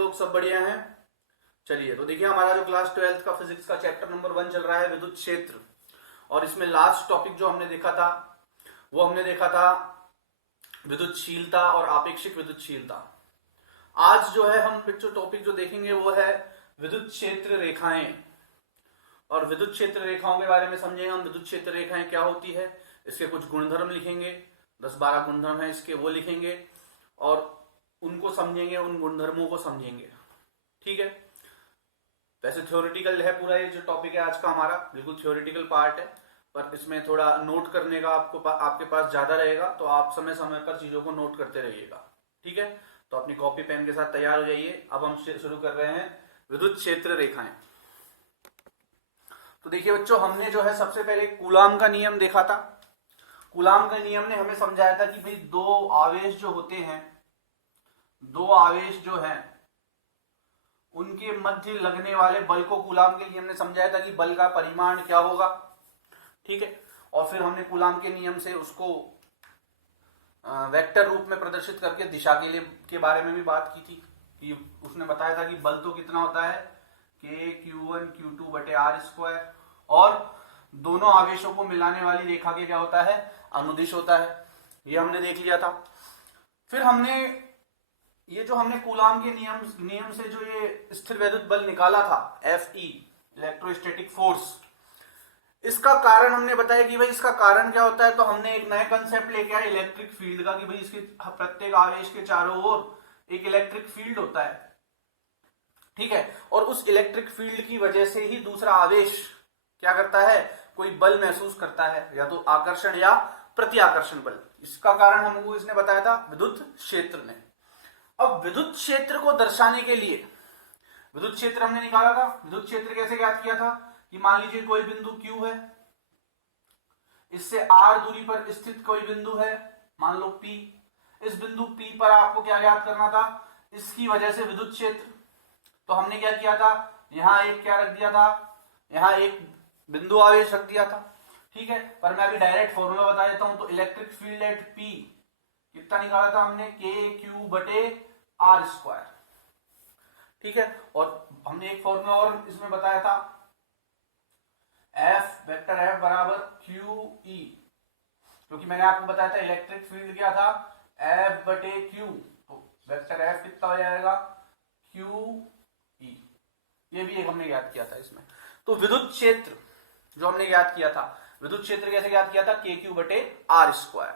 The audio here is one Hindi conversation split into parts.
लोग सब बढ़िया हैं। चलिए तो देखिए हमारा जो क्लास 12th का फिजिक्स का चैप्टर नंबर 1 चल रहा है विद्युत क्षेत्र, और इसमें लास्ट टॉपिक जो हमने देखा था वो हमने देखा था विद्युतशीलता और आपेक्षिक विद्युतशीलता। आज जो है हम जो टॉपिक जो देखेंगे वो है विद्युत क्षेत्र रेखाएं, और विद्युत क्षेत्र रेखाओं के बारे में समझेंगे हम। विद्युत क्षेत्र रेखाएं क्या होती है, इसके कुछ गुणधर्म लिखेंगे, 10-12 गुणधर्म है इसके, वो लिखेंगे और उनको समझेंगे, उन गुणधर्मों को समझेंगे। ठीक है, वैसे थ्योरेटिकल है पूरा ये जो टॉपिक है आज का हमारा, बिल्कुल थ्योरेटिकल पार्ट है, पर इसमें थोड़ा नोट करने का आपके पास ज्यादा रहेगा, तो आप समय समय पर चीजों को नोट करते रहिएगा। ठीक है, तो अपनी कॉपी पेन के साथ तैयार हो जाइए। अब हम शुरू कर रहे हैं विद्युत क्षेत्र रेखाएं। तो देखिए बच्चों, हमने जो है सबसे पहले कूलाम का नियम देखा था। कूलाम के नियम ने हमें समझाया था कि भाई दो आवेश जो होते हैं, दो आवेश जो हैं उनके मध्य लगने वाले बल को कूलाम के नियम ने समझाया था कि बल का परिमाण क्या होगा। ठीक है, और फिर हमने कूलाम के नियम से उसको वेक्टर रूप में प्रदर्शित करके दिशा के बारे में भी बात की थी कि उसने बताया था कि बल तो कितना होता है K Q1 Q2 बटे R², और दोनों आवेशों को मिलाने वाली रेखा के क्या होता है, अनुदिश होता है। ये हमने देख लिया था। फिर हमने ये जो हमने कूलाम के नियम से जो ये स्थिर वैद्युत बल निकाला था Fe, इलेक्ट्रोस्टैटिक फोर्स, इसका कारण हमने बताया कि भाई इसका कारण क्या होता है। तो हमने एक नया कंसेप्ट लेके आए इलेक्ट्रिक फील्ड का, कि भाई इसके प्रत्येक आवेश के चारों ओर एक इलेक्ट्रिक फील्ड होता है। ठीक है, और उस इलेक्ट्रिक फील्ड की वजह से ही दूसरा आवेश क्या करता है, कोई बल महसूस करता है, या तो आकर्षण या प्रतिआकर्षण बल। इसका कारण हमको इसने बताया था विद्युत क्षेत्र ने। अब विद्युत क्षेत्र को दर्शाने के लिए विद्युत क्षेत्र हमने निकाला था। विद्युत क्षेत्र कैसे ज्ञात किया था कि मान लीजिए कोई बिंदु Q है, इससे R दूरी पर स्थित कोई बिंदु है, मान लो P। इस बिंदु P पर आपको क्या ज्ञात करना था, इसकी वजह से विद्युत क्षेत्र। तो हमने क्या किया था, यहां एक क्या रख दिया था, यहां एक बिंदु आवेश रख दिया था। ठीक है, पर मैं अभी डायरेक्ट फॉर्मूला बता देता हूं। तो इलेक्ट्रिक फील्ड एट P कितना निकाला था हमने, KQ बटे R²। ठीक है, और हमने एक फॉर्मूला और इसमें बताया था, वेक्टर F बराबर QE, क्योंकि मैंने आपको बताया था इलेक्ट्रिक फील्ड क्या था, F बटे Q। तो वेक्टर F कितना हो जाएगा, QE। ये भी एक हमने ज्ञात किया था इसमें। तो विद्युत क्षेत्र जो हमने ज्ञात किया था, विद्युत क्षेत्र कैसे ज्ञात किया था, KQ बटे R²।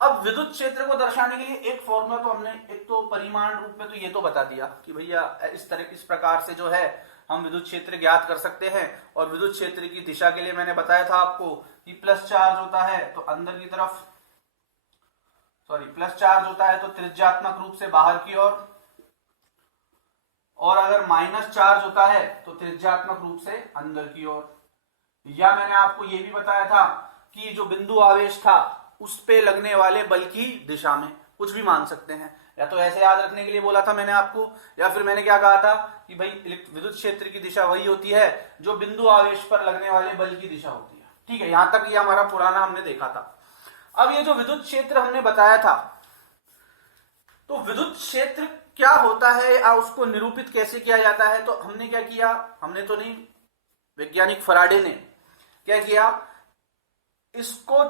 अब विद्युत क्षेत्र को दर्शाने के लिए एक फॉर्मूला तो हमने, एक तो परिमाण रूप में तो ये तो बता दिया कि भैया इस प्रकार से जो है हम विद्युत क्षेत्र ज्ञात कर सकते हैं। और विद्युत क्षेत्र की दिशा के लिए मैंने बताया था आपको कि प्लस चार्ज होता है तो अंदर की तरफ, प्लस चार्ज होता है तो त्रिज्यात्मक रूप से बाहर की ओर, और अगर माइनस चार्ज होता है तो त्रिज्यात्मक रूप से अंदर की ओर। या मैंने आपको यह भी बताया था कि जो बिंदु आवेश था उस पे लगने वाले बल की दिशा में, कुछ भी मान सकते हैं, या तो ऐसे याद रखने के लिए बोला था मैंने आपको, या फिर मैंने क्या कहा था कि भाई विद्युत क्षेत्र की दिशा वही होती है जो बिंदु आवेश पर लगने वाले बल की दिशा होती है। ठीक है, यहां तक ये हमारा पुराना हमने देखा था। अब ये जो विद्युत क्षेत्र हमने बताया था, तो विद्युत क्षेत्र क्या होता है या उसको निरूपित कैसे किया जाता है, तो हमने क्या किया, हमने तो नहीं, वैज्ञानिक फराडे ने क्या किया, इसको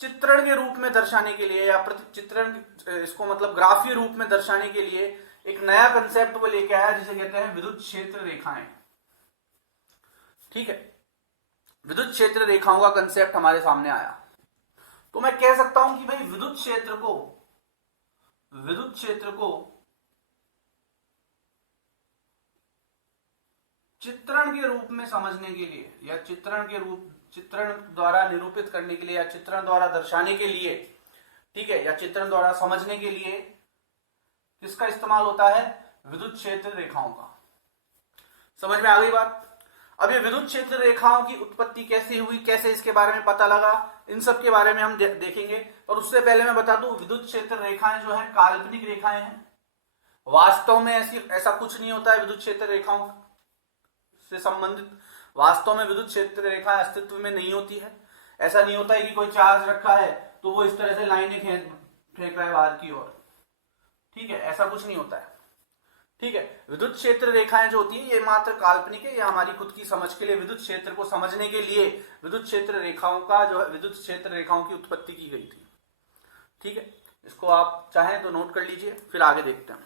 चित्रण के रूप में दर्शाने के लिए, या चित्रण, इसको मतलब ग्राफीय रूप में दर्शाने के लिए एक नया कंसेप्ट को लेके आया जिसे कहते हैं विद्युत क्षेत्र रेखाएं। ठीक है, विद्युत क्षेत्र रेखाओं का कंसेप्ट हमारे सामने आया। तो मैं कह सकता हूं कि भाई विद्युत क्षेत्र को चित्रण के रूप में समझने के लिए, या चित्रण द्वारा निरूपित करने के लिए, या चित्रण द्वारा दर्शाने के लिए, ठीक है, या चित्रण द्वारा समझने के लिए किसका इस्तेमाल होता है, विद्युत क्षेत्र रेखाओं का। समझ में आ गई बात। अब ये विद्युत क्षेत्र रेखाओं की उत्पत्ति कैसे हुई, कैसे इसके बारे में पता लगा, इन सब के बारे में हम देखेंगे। और उससे पहले मैं बता दूं, विद्युत क्षेत्र रेखाएं जो है काल्पनिक रेखाएं हैं। वास्तव में ऐसा कुछ नहीं होता है विद्युत क्षेत्र रेखाओं से संबंधित। वास्तव में विद्युत क्षेत्र रेखा अस्तित्व में नहीं होती है। ऐसा नहीं होता है कि कोई चार्ज रखा है तो वो इस तरह से लाइनें फेंक रहा है बाहर की ओर। ठीक है, ऐसा कुछ नहीं होता है। ठीक है। विद्युत क्षेत्र रेखाएं जो होती है ये मात्र काल्पनिक है, ये हमारी खुद की समझ के लिए, विद्युत क्षेत्र को समझने के लिए विद्युत क्षेत्र रेखाओं का जो है विद्युत क्षेत्र रेखाओं की उत्पत्ति की गई थी। ठीक है, इसको आप चाहें तो नोट कर लीजिए, फिर आगे देखते हैं।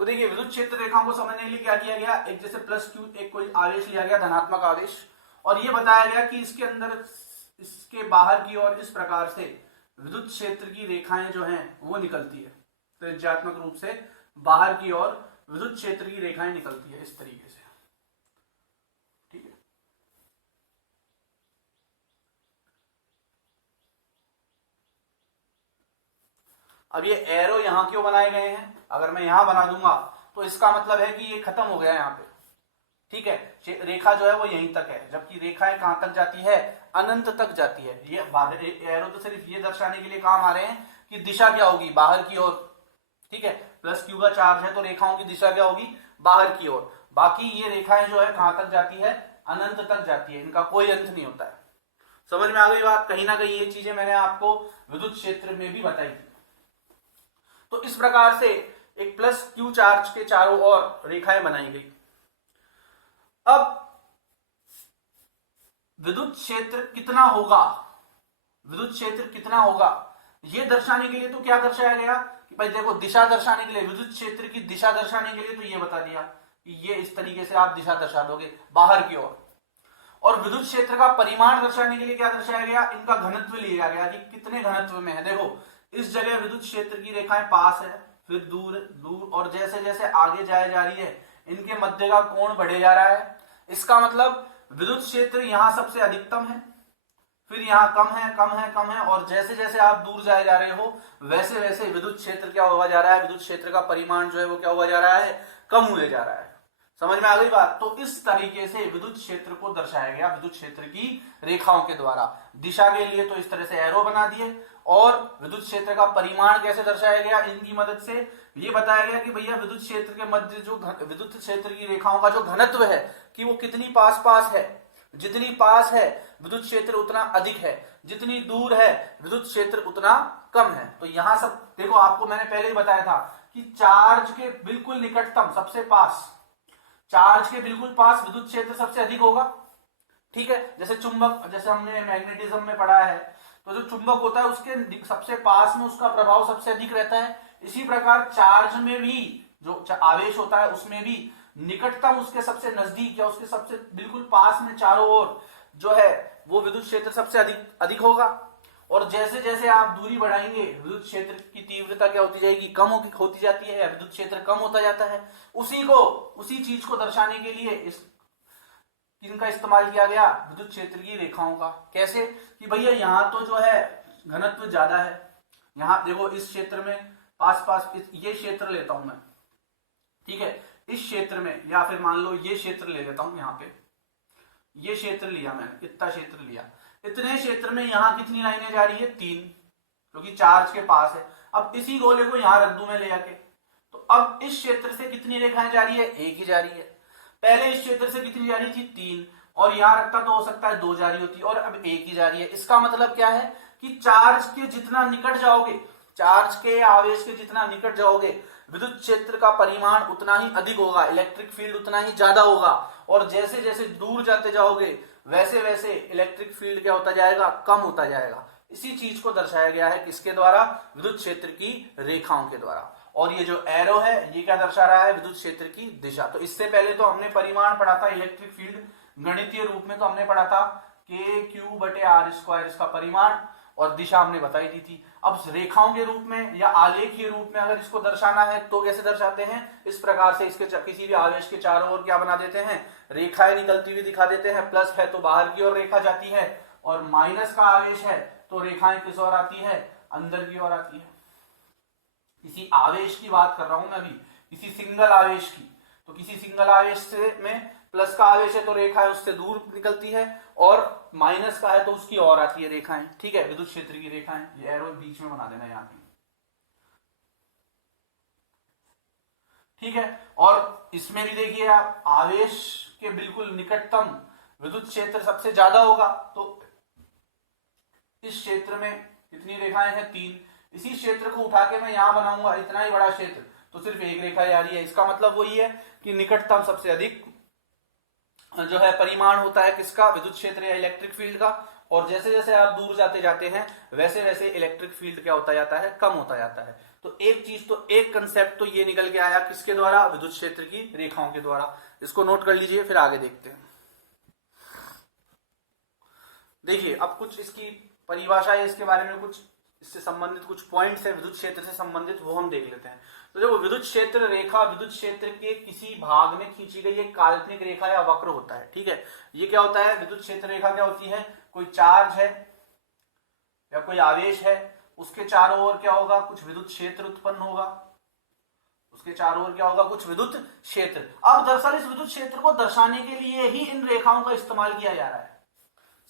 तो देखिए विद्युत क्षेत्र रेखाओं को समझने के लिए क्या किया गया, एक जैसे प्लस क्यू एक कोई आवेश लिया गया, धनात्मक आवेश, और ये बताया गया कि इसके अंदर इसके बाहर की ओर इस प्रकार से विद्युत क्षेत्र की रेखाएं जो हैं वो निकलती है, त्रिज्यात्मक रूप से बाहर की ओर विद्युत क्षेत्र की रेखाएं निकलती है इस तरीके से। ठीक है, अब ये एरो यहां क्यों बनाए गए हैं, अगर मैं यहां बना दूंगा तो इसका मतलब है कि ये खत्म हो गया यहां पे। ठीक है, रेखा जो है वो यहीं तक है, जबकि रेखाएं कहां तक जाती है, अनंत तक जाती है। ये एरो तो सिर्फ ये दर्शाने के लिए काम आ रहे हैं कि दिशा क्या होगी, बाहर की ओर। ठीक है, प्लस क्यू का चार्ज है तो रेखाओं की दिशा क्या होगी, बाहर की ओर। बाकी ये रेखाएं जो है कहां तक जाती है, अनंत तक जाती है, इनका कोई अंत नहीं होता है। समझ में आ गई बात, कहीं ना कहीं ये चीजें मैंने आपको विद्युत क्षेत्र में भी बताई थी। तो इस प्रकार से एक प्लस क्यू चार्ज के चारों ओर रेखाएं बनाई गई। अब विद्युत क्षेत्र कितना होगा, विद्युत क्षेत्र कितना होगा यह दर्शाने के लिए तो क्या दर्शाया गया कि भाई देखो, दिशा दर्शाने के लिए, विद्युत क्षेत्र की दिशा दर्शाने के लिए तो ये बता दिया कि ये इस तरीके से आप दिशा दर्शा दोगे बाहर की ओर। और विद्युत क्षेत्र का परिमाण दर्शाने के लिए क्या दर्शाया गया, इनका घनत्व लिया गया कि कितने घनत्व में है। देखो इस जगह विद्युत क्षेत्र की रेखाएं पास है, फिर दूर दूर, और जैसे जैसे आगे जाए जा रही है इनके मध्य का कोण बढ़े जा रहा है। इसका मतलब विद्युत क्षेत्र यहां सबसे अधिकतम है, फिर यहां कम है कम है कम है, और जैसे जैसे आप दूर जाए जा रहे हो वैसे वैसे विद्युत क्षेत्र क्या हुआ जा रहा है, विद्युत क्षेत्र का परिमाण जो है वो क्या हुआ जा रहा है, कम हुए जा रहा है। समझ में आ गई बात। तो इस तरीके से विद्युत क्षेत्र को दर्शाया गया विद्युत क्षेत्र की रेखाओं के द्वारा। दिशा के लिए तो इस तरह से एरो बना दिए, और विद्युत क्षेत्र का परिमाण कैसे दर्शाया गया, इनकी मदद से ये बताया गया कि भैया विद्युत क्षेत्र के मध्य जो विद्युत क्षेत्र की रेखाओं का जो घनत्व है कि वो कितनी पास पास है, जितनी पास है विद्युत क्षेत्र उतना अधिक है, जितनी दूर है विद्युत क्षेत्र उतना कम है। तो यहां सब देखो, आपको मैंने पहले ही बताया था कि चार्ज के बिल्कुल निकटतम, सबसे पास, चार्ज के बिल्कुल पास विद्युत क्षेत्र सबसे अधिक होगा। ठीक है, जैसे चुंबक, जैसे हमने मैग्नेटिज्म में पढ़ा है, तो जो चुंबक होता है उसके सबसे पास में उसका प्रभाव सबसे अधिक रहता है। इसी प्रकार चार्ज में भी जो आवेश होता है उसमें भी निकटतम, उसके सबसे नजदीक या उसके सबसे बिल्कुल पास में चारों ओर जो है वो विद्युत क्षेत्र सबसे अधिक होगा। और जैसे जैसे आप दूरी बढ़ाएंगे विद्युत क्षेत्र की तीव्रता क्या होती जाएगी, कम होती जाती है, या विद्युत क्षेत्र कम होता जाता है। उसी चीज को दर्शाने के लिए इनका इस्तेमाल किया गया विद्युत क्षेत्र की रेखाओं का। कैसे कि भैया यहां तो जो है घनत्व ज्यादा है, यहां देखो इस क्षेत्र में पास पास ये क्षेत्र लेता हूं मैं, ठीक है, इस क्षेत्र में, या फिर मान लो ये क्षेत्र ले लेता हूं, यहां पे ये क्षेत्र लिया मैंने, इतना क्षेत्र लिया, इतने क्षेत्र में यहां कितनी लाइनें जा रही है, 3, क्योंकि चार्ज के पास है। अब इसी गोले को यहां रख दूं मैं ले आके, तो अब इस क्षेत्र से कितनी रेखाएं जा रही है, एक ही जा रही है। पहले इस क्षेत्र से कितनी जा रही थी, 3, और यहां रखता तो हो सकता है 2 जा रही होती, और अब एक ही जा रही है। इसका मतलब क्या है कि चार्ज के जितना निकट जाओगे, चार्ज के आवेश के जितना निकट जाओगे, विद्युत क्षेत्र का परिमाण उतना ही अधिक होगा, इलेक्ट्रिक फील्ड उतना ही ज्यादा होगा। और जैसे जैसे दूर जाते जाओगे वैसे वैसे इलेक्ट्रिक फील्ड क्या होता जाएगा, कम होता जाएगा। इसी चीज को दर्शाया गया है किसके द्वारा, विद्युत क्षेत्र की रेखाओं के द्वारा। और ये जो एरो है ये क्या दर्शा रहा है, विद्युत क्षेत्र की दिशा। तो इससे पहले तो हमने परिमाण पढ़ा था, इलेक्ट्रिक फील्ड गणितीय रूप में तो हमने पढ़ा था KQ/R², इसका परिमाण, और दिशा हमने बताई दी थी। अब रेखाओं के रूप में या आलेखीय रूप में अगर इसको दर्शाना है तो कैसे दर्शाते हैं, इस प्रकार से इसके किसी भी आवेश के चारों ओर क्या बना देते हैं, रेखाएं निकलती हुई दिखा देते हैं। प्लस है तो बाहर की ओर रेखा जाती है, और माइनस का आवेश है तो रेखाएं किस ओर आती है, अंदर की ओर आती है। किसी आवेश की बात कर रहा हूं मैं अभी, किसी सिंगल आवेश की। तो किसी सिंगल आवेश से में प्लस का आवेश है तो रेखा उससे दूर निकलती है, और माइनस का है तो उसकी ओर आती है रेखाएं। ठीक है, विद्युत क्षेत्र की रेखाएं, ये एरो बीच में बना देना यहां की। ठीक है, और इसमें भी देखिए आप, आवेश के बिल्कुल निकटतम विद्युत क्षेत्र सबसे ज्यादा होगा, तो इस क्षेत्र में कितनी रेखाएं हैं, 3। इसी क्षेत्र को उठा के मैं यहां बनाऊंगा इतना ही बड़ा क्षेत्र, तो सिर्फ एक रेखा आ रही है। इसका मतलब वही है कि निकटतम सबसे अधिक जो है परिमाण होता है किसका, विद्युत क्षेत्र या इलेक्ट्रिक फील्ड का, और जैसे जैसे आप दूर जाते जाते हैं वैसे वैसे इलेक्ट्रिक फील्ड क्या होता जाता है, कम होता जाता है। तो एक चीज तो, एक कंसेप्ट तो ये निकल के आया किसके द्वारा, विद्युत क्षेत्र की रेखाओं के द्वारा। इसको नोट कर लीजिए, फिर आगे देखते हैं। देखिए अब कुछ इसकी परिभाषा है, इसके बारे में कुछ इससे संबंधित कुछ पॉइंट्स है विद्युत क्षेत्र से संबंधित, वो हम देख लेते हैं। तो देखो विद्युत क्षेत्र रेखा विद्युत क्षेत्र के किसी भाग में खींची गई एक काल्पनिक रेखा या वक्र होता है, ठीक है। ये क्या होता है, विद्युत क्षेत्र रेखा क्या होती है, कोई चार्ज है या कोई आवेश है, उसके चारों ओर क्या होगा, कुछ विद्युत क्षेत्र उत्पन्न होगा, उसके चारों ओर क्या होगा, कुछ विद्युत क्षेत्र। अब दरअसल इस विद्युत क्षेत्र को दर्शाने के लिए ही इन रेखाओं का इस्तेमाल किया जा रहा है।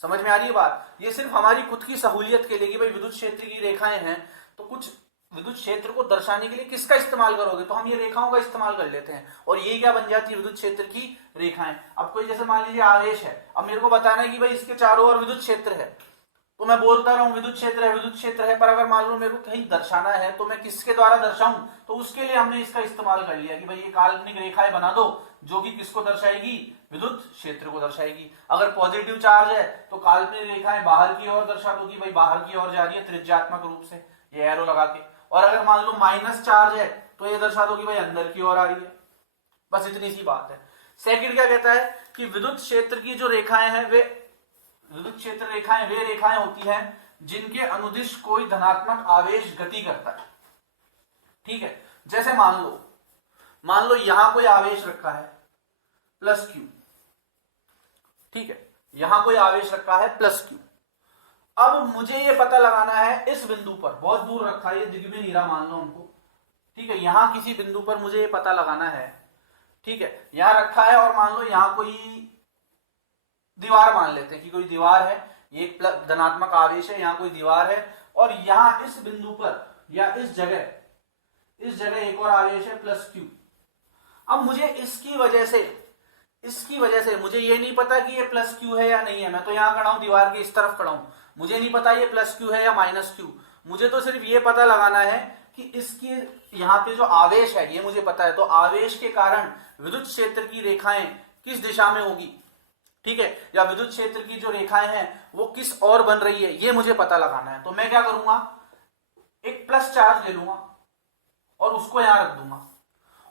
समझ में आ रही है बात, ये सिर्फ हमारी खुद की सहूलियत के लिए कि भाई विद्युत क्षेत्र की रेखाएं हैं, तो कुछ विद्युत क्षेत्र को दर्शाने के लिए किसका इस्तेमाल करोगे, तो हम ये रेखाओं का इस्तेमाल कर लेते हैं, और ये क्या बन जाती है, विद्युत क्षेत्र की रेखाएं। अब कोई जैसे मान लीजिए आवेश है, अब मेरे को बताना है कि भाई इसके चारों ओर विद्युत क्षेत्र है, तो मैं बोलता रहूं विद्युत क्षेत्र है विद्युत क्षेत्र है, पर अगर मान लो मेरे को कहीं दर्शाना है तो मैं किसके द्वारा दर्शाऊं, तो उसके लिए हमने इसका इस्तेमाल कर लिया कि भाई ये काल्पनिक रेखाएं बना दो जो कि किसको दर्शाएगी, विद्युत क्षेत्र को दर्शाएगी। अगर पॉजिटिव चार्ज है तो काल्पनिक रेखाएं बाहर की ओर दर्शा दो कि भाई बाहर की ओर जा रही है त्रिज्यात्मक रूप से, ये एरो लगा के, और अगर मान लो माइनस चार्ज है तो ये दर्शा दो कि भाई अंदर की ओर आ रही है। बस इतनी सी बात है। सेकंड क्या कहता है कि विद्युत क्षेत्र की जो रेखाएं हैं वे विद्युत क्षेत्र रेखाएं वे रेखाएं होती हैं जिनके अनुदिश कोई धनात्मक आवेश गति करता है, ठीक है। जैसे मान लो यहां कोई आवेश रखा है प्लस क्यू, ठीक है, यहां कोई आवेश रखा है प्लस क्यू। अब मुझे ये पता लगाना है इस बिंदु पर, बहुत दूर रखा है, ये दिख भी नहीं रहा मान लो हमको, ठीक है, यहां किसी बिंदु पर मुझे ये पता लगाना है, ठीक है, यहां रखा है, और मान लो यहां कोई दीवार मान लेते हैं कि कोई दीवार है, ये एक धनात्मक आवेश है, यहां कोई दीवार है, और यहां इस बिंदु पर या इस जगह एक और आवेश है प्लस क्यू। अब मुझे इसकी वजह से मुझे ये नहीं पता कि ये प्लस क्यू है या नहीं है, मैं तो यहां खड़ा हूं, दीवार के इस तरफ खड़ा हूं, मुझे नहीं पता ये प्लस क्यू है या माइनस क्यू, मुझे तो सिर्फ ये पता लगाना है कि इसकी यहाँ पे जो आवेश है ये मुझे पता है, तो आवेश के कारण विद्युत क्षेत्र की रेखाएं किस दिशा में होगी, ठीक है, या विद्युत क्षेत्र की जो रेखाएं हैं वो किस ओर बन रही है, ये मुझे पता लगाना है। तो मैं क्या करूंगा, एक प्लस चार्ज ले लूंगा और उसको यहां रख दूंगा,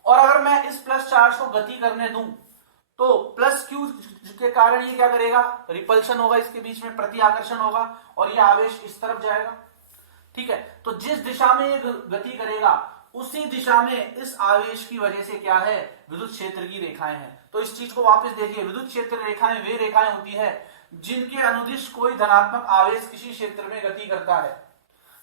और अगर मैं इस प्लस चार्ज को गति करने दूं तो प्लस क्यू के कारण ये क्या करेगा, रिपल्शन होगा, इसके बीच में प्रति आकर्षण होगा, और ये आवेश इस तरफ जाएगा, ठीक है। तो जिस दिशा में ये गति करेगा उसी दिशा में इस आवेश की वजह से क्या है, विद्युत क्षेत्र की रेखाएं हैं। तो इस चीज को वापस देखिए, विद्युत क्षेत्र रेखाएं वे रेखाएं होती है जिनके अनुदिश कोई धनात्मक आवेश किसी क्षेत्र में गति करता है।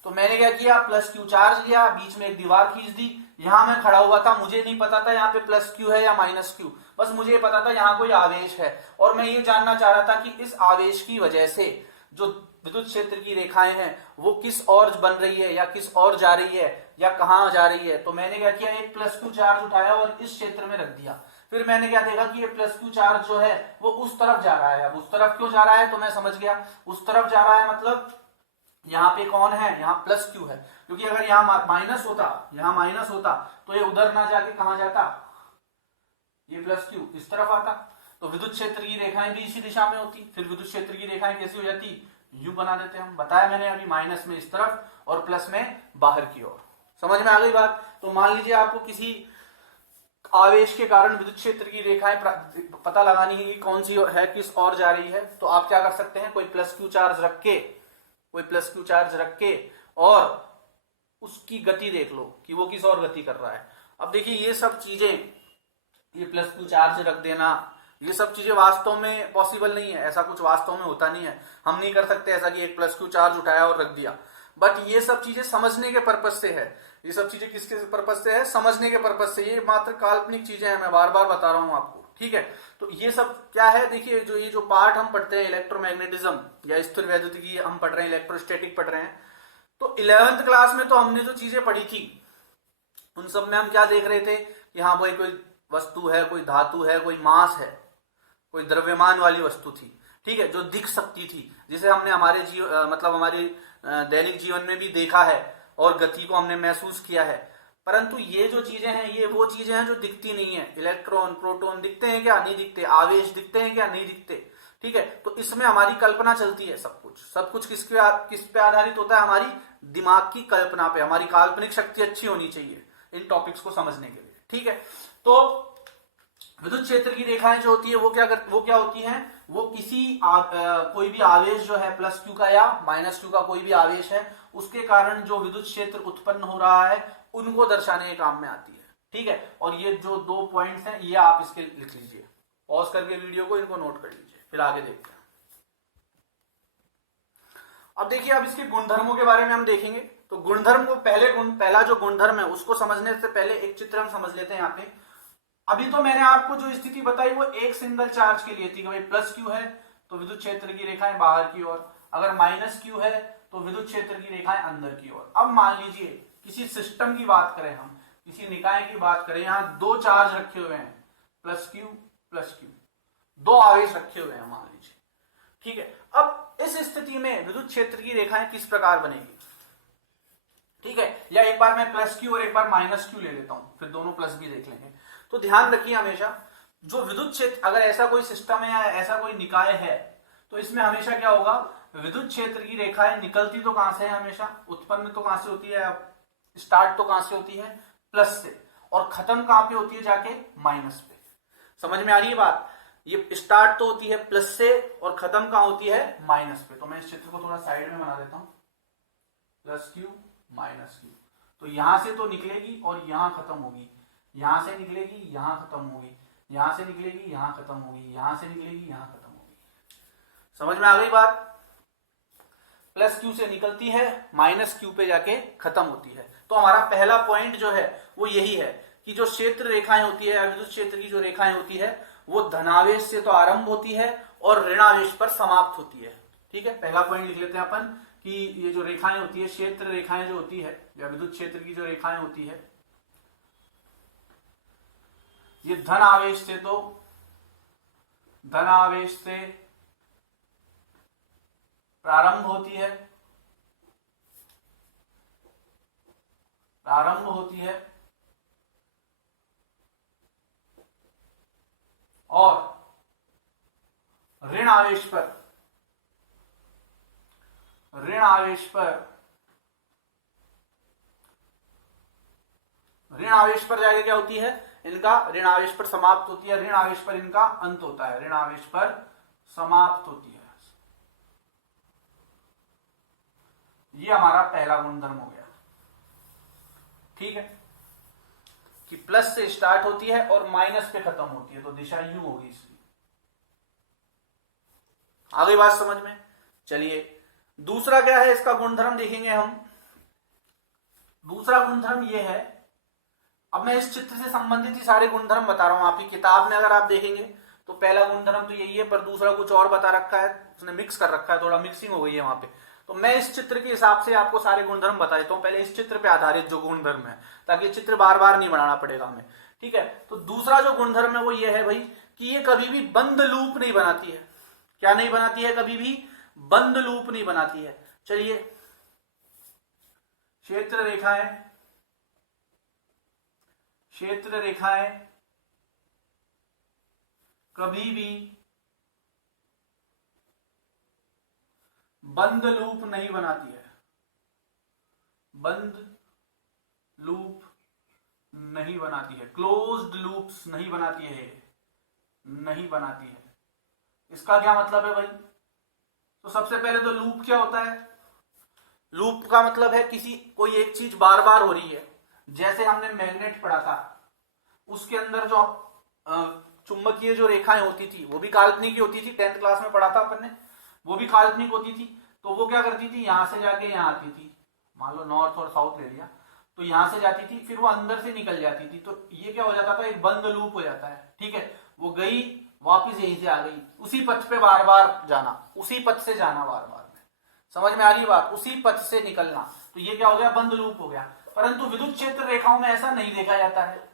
तो मैंने क्या किया, प्लस क्यू चार्ज लिया, बीच में एक दीवार खींच दी, यहां मैं खड़ा हुआ था, मुझे नहीं पता था यहाँ पे प्लस क्यू है या माइनस क्यू, बस मुझे पता था यहाँ कोई आवेश है, और मैं ये जानना चाह रहा था कि इस आवेश की वजह से जो विद्युत क्षेत्र की रेखाएं हैं वो किस ओर बन रही है या किस ओर जा रही है या कहां जा रही है। तो मैंने क्या किया, एक प्लस क्यू चार्ज उठाया और इस क्षेत्र में रख दिया। फिर मैंने क्या देखा कि ये प्लस क्यू चार्ज जो है वो उस तरफ जा रहा है। अब उस तरफ क्यों जा रहा है, तो मैं समझ गया, उस तरफ जा रहा है मतलब यहाँ पे कौन है, यहाँ प्लस क्यू है, क्योंकि अगर यहाँ माइनस होता तो ये उधर ना जाके कहां जाता, ये प्लस क्यू इस तरफ आता, तो विद्युत क्षेत्र की रेखाएं भी इसी दिशा में होती। फिर विद्युत क्षेत्र की रेखाएं कैसी हो जाती, यू बना देते हम, बताया मैंने अभी, माइनस में इस तरफ और प्लस में बाहर की ओर। समझ में आ गई बात। तो मान लीजिए आपको किसी आवेश के कारण विद्युत क्षेत्र की रेखाएं पता लगानी है कि कौन सी है, किस ओर जा रही है, तो आप क्या कर सकते हैं, कोई प्लस क्यू चार्ज रख के और उसकी गति देख लो कि वो किस ओर गति कर रहा है। अब देखिए ये सब चीजें, ये प्लस क्यू चार्ज रख देना, ये सब चीजें वास्तव में पॉसिबल नहीं है, ऐसा कुछ वास्तव में होता नहीं है, हम नहीं कर सकते ऐसा कि एक प्लस क्यू चार्ज उठाया और रख दिया। बट ये सब चीजें समझने के पर्पज से है, ये सब चीजें किसके पर्पज से है, समझने के पर्पज से, ये मात्र काल्पनिक चीजें हैं, मैं बार बार बता रहा हूं आपको, ठीक है। तो ये सब क्या है, देखिए जो ये जो पार्ट हम पढ़ते हैं इलेक्ट्रोमैग्नेटिज्म या स्थिर वैद्युतिकी हम पढ़ रहे हैं, इलेक्ट्रोस्टैटिक पढ़ रहे हैं, तो 11th क्लास में तो हमने जो चीजें पढ़ी थी उन सब में हम क्या देख रहे थे कि हाँ भाई कोई वस्तु है, कोई धातु है, कोई मास है, कोई द्रव्यमान वाली वस्तु थी, ठीक है, जो दिख सकती थी, जिसे हमने हमारे हमारे दैनिक जीवन में भी देखा है और गति को हमने महसूस किया है। परंतु ये जो चीजें हैं ये वो चीजें हैं जो दिखती नहीं है। इलेक्ट्रॉन प्रोटॉन दिखते हैं क्या? नहीं दिखते। आवेश दिखते हैं क्या? नहीं दिखते। ठीक है, तो इसमें हमारी कल्पना चलती है। सब कुछ किस पे आधारित होता है? हमारी दिमाग की कल्पना पे। हमारी काल्पनिक शक्ति अच्छी होनी चाहिए इन टॉपिक्स को समझने के लिए। ठीक है, तो विद्युत क्षेत्र की रेखाएं जो होती है वो क्या होती हैं? वो किसी कोई भी आवेश जो है प्लस क्यू का या माइनस क्यू का कोई भी आवेश है उसके कारण जो विद्युत क्षेत्र उत्पन्न हो रहा है उनको दर्शाने के काम में आती है। ठीक है, और ये जो 2 पॉइंट्स हैं ये आप इसके लिख लीजिए, पॉज करके वीडियो को इनको नोट कर लीजिए, फिर आगे देखते हैं। अब देखिए, अब इसके गुणधर्मों के बारे में हम देखेंगे। तो गुणधर्म को पहला जो गुणधर्म है उसको समझने से पहले एक चित्र हम समझ लेते हैं। यहाँ पे अभी तो मैंने आपको जो स्थिति बताई वो एक सिंगल चार्ज के लिए थी कि भाई प्लस क्यू है तो विद्युत क्षेत्र की रेखाएं बाहर की ओर, अगर माइनस क्यू है तो विद्युत क्षेत्र की रेखाएं अंदर की ओर। अब मान लीजिए किसी सिस्टम की बात करें, हम किसी निकाय की बात करें, यहाँ 2 चार्ज रखे हुए हैं, प्लस क्यू, 2 आवेश रखे हुए हैं मान लीजिए। ठीक है, अब इस स्थिति में विद्युत क्षेत्र की रेखाएं किस प्रकार बनेगी? ठीक है, या एक बार मैं प्लस क्यू और एक बार माइनस क्यू ले लेता हूं, फिर दोनों प्लस भी देख लेंगे। तो ध्यान रखिए हमेशा जो विद्युत क्षेत्र, अगर ऐसा कोई सिस्टम है या ऐसा कोई निकाय है तो इसमें हमेशा क्या होगा? विद्युत क्षेत्र की रेखाएं निकलती तो कहां से है? हमेशा उत्पन्न तो कहां से होती है? स्टार्ट तो कहां से होती है? प्लस से, और खत्म कहां पे होती है? जाके माइनस पे। समझ में आ रही है बात? ये स्टार्ट तो होती है प्लस से और खत्म कहां होती है? माइनस पे। तो मैं इस चित्र को थोड़ा साइड में बना देता हूं, प्लस क्यू माइनस क्यू। तो यहां से तो निकलेगी और यहां खत्म होगी, यहां से निकलेगी यहां खत्म होगी, यहां से निकलेगी यहां खत्म होगी, यहां से निकलेगी यहां खत्म होगी। समझ में आ गई बात? प्लस क्यू से निकलती है, माइनस क्यू पे जाके खत्म होती है। तो हमारा पहला पॉइंट जो है वो यही है कि जो क्षेत्र रेखाएं होती है, विद्युत क्षेत्र की जो रेखाएं होती है वो धनावेश से तो आरंभ होती है और ऋणावेश पर समाप्त होती है। ठीक है, पहला पॉइंट लिख लेते हैं अपन कि ये जो रेखाएं होती है, क्षेत्र रेखाएं जो होती है या विद्युत क्षेत्र की जो रेखाएं होती है, ये धन आवेश से प्रारंभ होती है और ऋण आवेश पर जाके क्या होती है? इनका ऋण आवेश पर समाप्त होती है, ऋण आवेश पर इनका अंत होता है, ऋण आवेश पर समाप्त होती है। ये हमारा पहला गुणधर्म हो गया। ठीक है, कि प्लस से स्टार्ट होती है और माइनस पे खत्म होती है, तो दिशा यू होगी इसकी। आ गई बात समझ में? चलिए, दूसरा क्या है इसका गुणधर्म देखेंगे हम। दूसरा गुणधर्म ये है, अब मैं इस चित्र से संबंधित ही सारे गुणधर्म बता रहा हूं। आपकी किताब में अगर आप देखेंगे तो पहला गुणधर्म तो यही है, पर दूसरा कुछ और बता रखा है, उसने मिक्स कर रखा है, थोड़ा मिक्सिंग हो गई है वहां पे। तो मैं इस चित्र के हिसाब से आपको सारे गुणधर्म बता देता हूं, पहले इस चित्र पे आधारित जो गुणधर्म है, ताकि चित्र बार बार नहीं बनाना पड़ेगा हमें। ठीक है, तो दूसरा जो गुणधर्म है वो ये है भाई कि ये कभी भी बंद लूप नहीं बनाती है। क्या नहीं बनाती है? कभी भी बंद लूप नहीं बनाती है। चलिए, क्षेत्र रेखाएं कभी भी बंद लूप नहीं बनाती है, बंद लूप नहीं बनाती है, क्लोज्ड लूप्स नहीं बनाती है, नहीं बनाती है। इसका क्या मतलब है भाई? तो सबसे पहले तो लूप क्या होता है? लूप का मतलब है कोई एक चीज बार बार हो रही है। जैसे हमने मैग्नेट पढ़ा था, उसके अंदर जो चुंबकीय जो रेखाएं होती थी वो भी काल्पनिक ही होती थी। 10th क्लास में पढ़ा था अपन ने, वो भी काल्पनिक होती थी। तो वो क्या करती थी? यहां से जाके यहां आती थी, मान लो नॉर्थ और साउथ ले लिया, तो यहां से जाती थी, फिर वो अंदर से निकल जाती थी। तो ये क्या हो जाता था? एक बंद लूप हो जाता है। ठीक है, वो गई वापिस यहीं से आ गई, उसी पथ पे बार बार जाना, उसी पथ से जाना बार बार। समझ में आ रही बात? उसी पथ से निकलना, तो ये क्या हो गया? बंद लूप हो गया। परंतु विद्युत क्षेत्र रेखाओं में ऐसा नहीं देखा जाता है।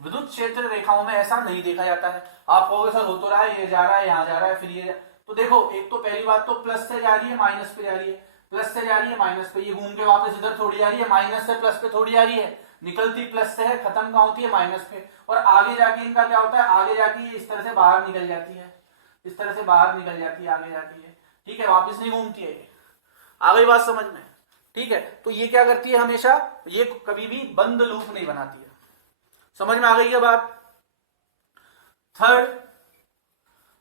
विद्युत क्षेत्र रेखाओं में ऐसा नहीं देखा जाता है। आप कहोगे सर हो तो रहा है, ये जा रहा है, यहां जा रहा है, फिर ये तो देखो, एक तो पहली बात तो प्लस से जा रही है, माइनस पे जा रही है, प्लस से जा रही है, माइनस पे, ये घूम के वापस इधर थोड़ी आ रही है, माइनस से प्लस पे थोड़ी आ रही है। निकलती प्लस से है, खत्म कहां होती है माइनस पे, और आगे जाके इनका क्या होता है, आगे जाके ये इस तरह से बाहर निकल जाती है, इस तरह से बाहर निकल जाती है, आगे जाती है, ठीक है, वापस नहीं घूमती है। आ गई बात समझ में, ठीक है। तो ये क्या करती है हमेशा, ये कभी भी बंद लूप नहीं बनाती है। समझ में आ गई है बात। थर्ड,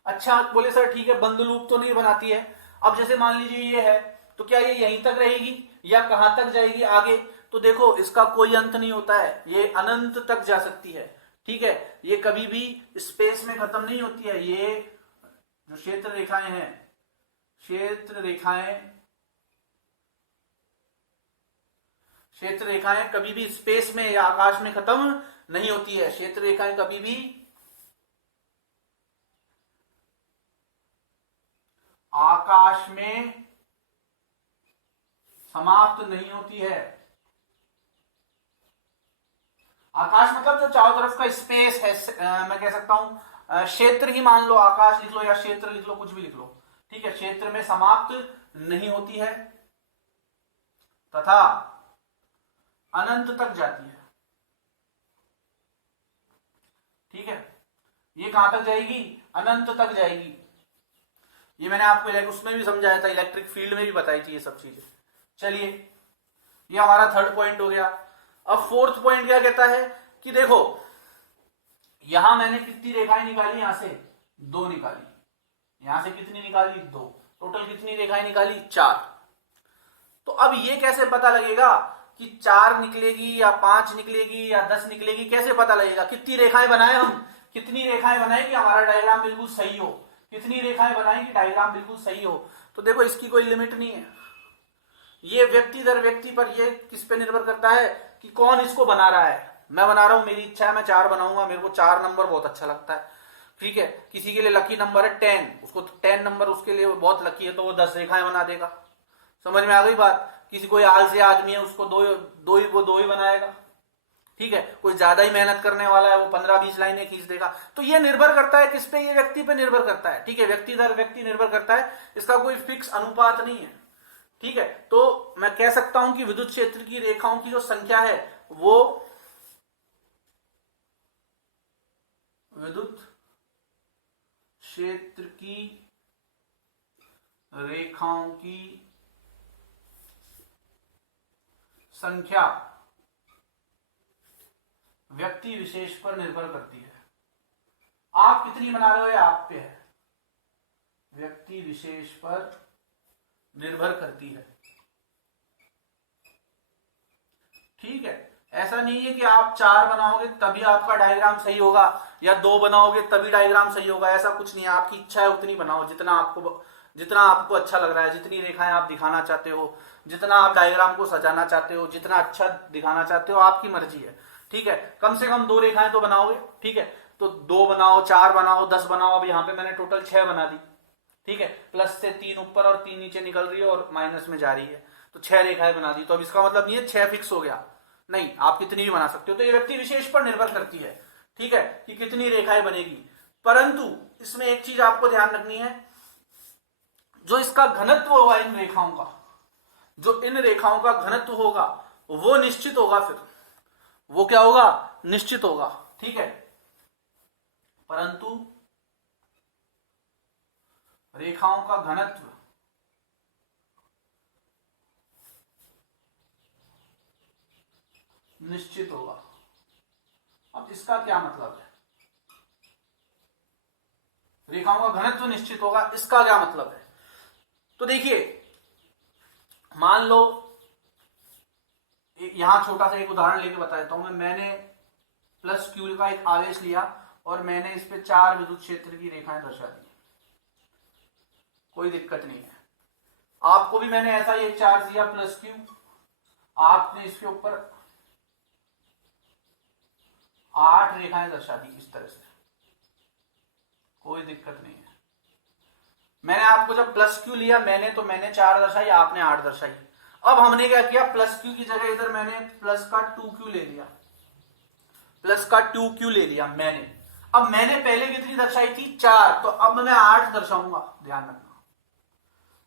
अच्छा बोले सर ठीक है बंद लूप तो नहीं बनाती है, अब जैसे मान लीजिए ये है, तो क्या ये यहीं तक रहेगी या कहां तक जाएगी आगे, तो देखो इसका कोई अंत नहीं होता है, ये अनंत तक जा सकती है, ठीक है, ये कभी भी स्पेस में खत्म नहीं होती है। ये जो क्षेत्र रेखाएं हैं, क्षेत्र रेखाएं कभी भी स्पेस में या आकाश में खत्म नहीं होती है। क्षेत्र रेखाएं कभी भी आकाश में समाप्त नहीं होती है। आकाश मतलब जो चारों तरफ का स्पेस है, मैं कह सकता हूं क्षेत्र ही मान लो, आकाश लिख लो या क्षेत्र लिख लो, कुछ भी लिख लो, ठीक है, क्षेत्र में समाप्त नहीं होती है तथा अनंत तक जाती है, ठीक है। ये कहां तक जाएगी, अनंत तक जाएगी। ये मैंने आपको उसमें भी समझाया था, इलेक्ट्रिक फील्ड में भी बताई थी ये सब चीजें। चलिए ये हमारा थर्ड पॉइंट हो गया। अब फोर्थ पॉइंट क्या कहता है कि देखो यहां मैंने कितनी रेखाएं निकाली, यहां से 2 निकाली, यहां से कितनी निकाली, 2, टोटल कितनी रेखाएं निकाली, 4। तो अब ये कैसे पता लगेगा कि 4 निकलेगी या 5 निकलेगी या 10 निकलेगी, कैसे पता लगेगा, कितनी रेखाएं बनाए हम, कितनी रेखाएं बनाए कि हमारा डायग्राम बिल्कुल सही हो, कितनी रेखाएं बनाए कि डायग्राम बिल्कुल सही हो। तो देखो इसकी कोई लिमिट नहीं है, ये व्यक्ति दर व्यक्ति पर, ये किस पे निर्भर करता है कि कौन इसको बना रहा है। मैं बना रहा हूं, मेरी इच्छा है मैं 4 बनाऊंगा, मेरे को 4 नंबर बहुत अच्छा लगता है, ठीक है। किसी के लिए लकी नंबर है 10, उसको 10 नंबर उसके लिए बहुत लकी है, तो वो 10 रेखाएं बना देगा। समझ में आ गई बात। किसी कोई आलसी आदमी है, उसको दो ही बनाएगा, ठीक है। कोई ज्यादा ही मेहनत करने वाला है, वो 15-20 लाइनें खींच देगा। तो ये निर्भर करता है किस पे, ये व्यक्ति पे निर्भर करता है, ठीक है, व्यक्ति दर व्यक्ति निर्भर करता है, इसका कोई फिक्स अनुपात नहीं है, ठीक है। तो मैं कह सकता हूं कि विद्युत क्षेत्र की रेखाओं की जो संख्या है वो विद्युत क्षेत्र की रेखाओं की संख्या व्यक्ति विशेष पर निर्भर करती है। आप कितनी बना रहे हो ये आप पे है, व्यक्ति विशेष पर निर्भर करती है, ठीक है। ऐसा नहीं है कि आप 4 बनाओगे तभी आपका डायग्राम सही होगा या 2 बनाओगे तभी डायग्राम सही होगा, ऐसा कुछ नहीं है। आपकी इच्छा है उतनी बनाओ, जितना आपको अच्छा लग रहा है, जितनी रेखाएं आप दिखाना चाहते हो, जितना आप डायग्राम को सजाना चाहते हो, जितना अच्छा दिखाना चाहते हो, आपकी मर्जी है, ठीक है। कम से कम 2 रेखाएं तो बनाओगे, ठीक है। तो 2 बनाओ, 4 बनाओ, 10 बनाओ। अब यहां पे मैंने टोटल 6 बना दी, ठीक है। प्लस से 3 ऊपर और 3 नीचे निकल रही है और माइनस में जा रही है, तो 6 रेखाएं बना दी। तो अब इसका मतलब ये 6 फिक्स हो गया, नहीं, आप कितनी भी बना सकते हो। तो ये व्यक्ति विशेष पर निर्भर करती है, ठीक है, कि कितनी रेखाएं बनेगी। परंतु इसमें एक चीज आपको ध्यान रखनी है, जो इसका घनत्व होगा इन रेखाओं का, जो इन रेखाओं का घनत्व होगा वो निश्चित होगा, फिर वो क्या होगा, निश्चित होगा, ठीक है। परंतु रेखाओं का घनत्व निश्चित होगा। अब इसका क्या मतलब है, रेखाओं का घनत्व निश्चित होगा, इसका क्या मतलब है। तो देखिए मान लो यहां छोटा सा एक उदाहरण लेके बता देता हूं मैंने प्लस क्यू का एक आवेश लिया और मैंने इस पे 4 विद्युत क्षेत्र की रेखाएं दर्शा दी, कोई दिक्कत नहीं है। आपको भी मैंने ऐसा ही एक चार्ज दिया प्लस क्यू, आपने इसके ऊपर 8 रेखाएं दर्शा दी इस तरह से, कोई दिक्कत नहीं है। मैंने आपको जब प्लस क्यू लिया मैंने 4 दर्शाई, आपने 8 दर्शाई। अब हमने क्या किया, प्लस क्यू की जगह इधर मैंने प्लस का 2q ले लिया, प्लस का 2q ले लिया मैंने। अब मैंने पहले कितनी दर्शाई थी, 4, तो अब मैं 8 दर्शाऊंगा, ध्यान रखना।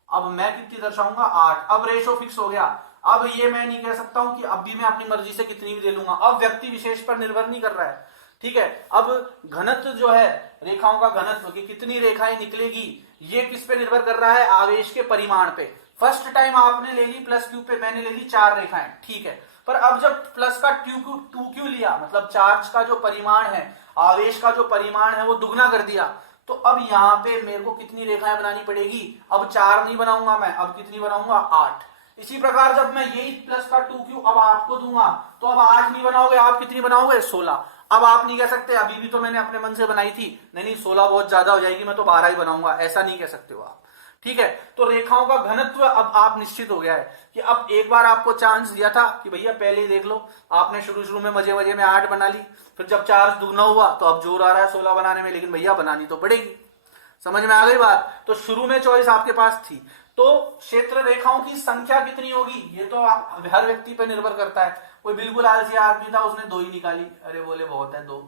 अब मैं कितनी दर्शाऊंगा, 8। अब रेशो फिक्स हो गया, अब ये मैं नहीं कह सकता हूं कि अब भी मैं अपनी मर्जी से कितनी भी दे लूंगा, अब व्यक्ति विशेष पर निर्भर नहीं कर रहा है। ठीक है, अब घनत्व जो है, रेखाओं का घनत्व की कितनी रेखाएं निकलेगी, ये किस पे निर्भर कर रहा है, आवेश के परिमाण पे। फर्स्ट टाइम आपने ले ली प्लस क्यू पे, मैंने ले ली 4 रेखाएं, ठीक है, पर अब जब प्लस का 2q लिया, मतलब चार्ज का जो परिमाण है, आवेश का जो परिमाण है वो दुगना कर दिया, तो अब यहां पे मेरे को कितनी रेखाएं बनानी पड़ेगी, अब 4 नहीं बनाऊंगा मैं, अब कितनी बनाऊंगा, 8। इसी प्रकार जब मैं यही प्लस का 2q अब आपको दूंगा, तो अब 8 नहीं बनाओगे, आप कितनी बनाओगे, 16। अब आप नहीं कह सकते अभी भी तो मैंने अपने मन से बनाई थी, नहीं 16 बहुत ज्यादा हो जाएगी, मैं तो 12 ही बनाऊंगा, ऐसा नहीं कह सकते हो आप। ठीक है, तो रेखाओं का घनत्व अब आप निश्चित हो गया है कि अब एक बार आपको चांस दिया था कि भैया पहले ही देख लो, आपने शुरू में मजे मजे में 8 बना ली, फिर जब चार्ज दुगना हुआ तो अब जोर आ रहा है 16 बनाने में, लेकिन भैया बनानी तो पड़ेगी। समझ में आ गई बात? तो शुरू में चॉइस आपके पास थी, तो क्षेत्र रेखाओं की संख्या कितनी होगी ये तो हर व्यक्ति पर निर्भर करता है। कोई बिल्कुल आलसी आदमी था, उसने 2 ही निकाली, अरे बोले बहुत है 2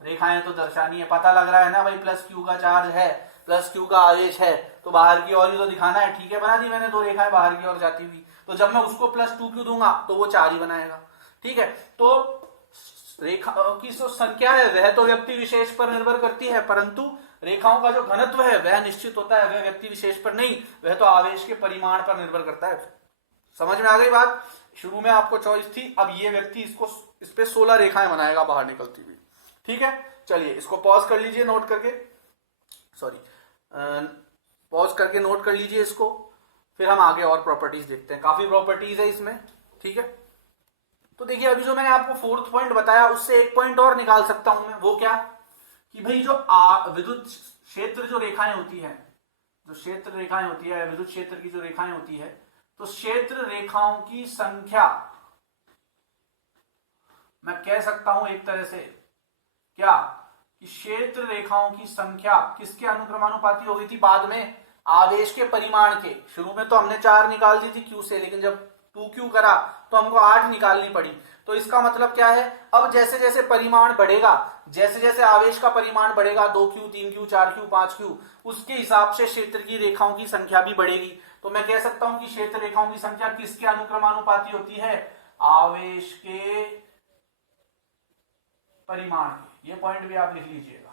रेखाएं तो दर्शानी है, पता लग रहा है ना भाई प्लस क्यू का चार्ज है, प्लस क्यू का आवेश है, तो बाहर की ओर ही तो दिखाना है, ठीक है बना दी मैंने 2 रेखाएं बाहर की ओर जाती हुई, तो जब मैं उसको प्लस 2q दूंगा तो वो 4 ही बनाएगा। ठीक है, तो रेखा की जो संख्या है वह तो व्यक्ति विशेष पर निर्भर करती है, परंतु रेखाओं का जो घनत्व है वह निश्चित होता है, वह व्यक्ति विशेष पर नहीं, वह तो आवेश के परिमाण पर निर्भर करता है। समझ में आ गई बात? शुरू में आपको चॉइस थी, अब ये व्यक्ति इस पे 16 रेखाएं बनाएगा बाहर निकलती हुई। ठीक है, चलिए इसको पॉज कर लीजिए, नोट करके, सॉरी पॉज करके नोट कर लीजिए इसको, फिर हम आगे और प्रॉपर्टीज देखते हैं, काफी प्रॉपर्टीज है इसमें। ठीक है, तो देखिए अभी जो मैंने आपको 4th पॉइंट बताया उससे एक पॉइंट और निकाल सकता हूं मैं, वो क्या कि भाई जो विद्युत क्षेत्र जो रेखाएं होती है, जो क्षेत्र रेखाएं होती है, विद्युत क्षेत्र की जो रेखाएं होती है, तो क्षेत्र रेखाओं की संख्या मैं कह सकता हूं एक तरह से क्या कि क्षेत्र रेखाओं की संख्या किसके अनुक्रमानुपाती हो गई थी, बाद में आवेश के परिमाण के। शुरू में तो हमने 4 निकाल दी थी क्यू से, लेकिन जब 2q करा तो हमको 8 निकालनी पड़ी। तो इसका मतलब क्या है, अब जैसे जैसे परिमाण बढ़ेगा, जैसे जैसे आवेश का परिमाण बढ़ेगा, 2q 3q 4q 5q, उसके हिसाब से क्षेत्र की रेखाओं की संख्या भी बढ़ेगी। तो मैं कह सकता हूं कि क्षेत्र रेखाओं की संख्या किसके अनुक्रमानुपाती होती है, आवेश के परिमाण की। ये पॉइंट भी आप लिख लीजिएगा।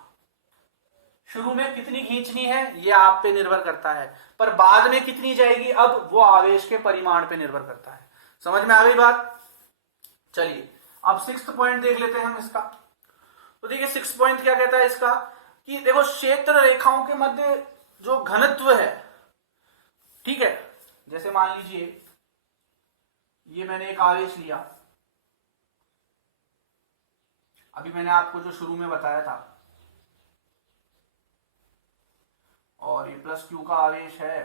शुरू में कितनी खींचनी है ये आप पे निर्भर करता है, पर बाद में कितनी जाएगी अब वो आवेश के परिमाण पे निर्भर करता है। समझ में आ गई बात? चलिए अब 6th पॉइंट देख लेते हैं हम इसका। तो देखिए 6th पॉइंट क्या कहता है इसका कि देखो क्षेत्र रेखाओं के मध्य जो घनत्व है, ठीक है, जैसे मान लीजिए ये मैंने एक आवेश लिया, अभी मैंने आपको जो शुरू में बताया था, और ये प्लस क्यू का आवेश है,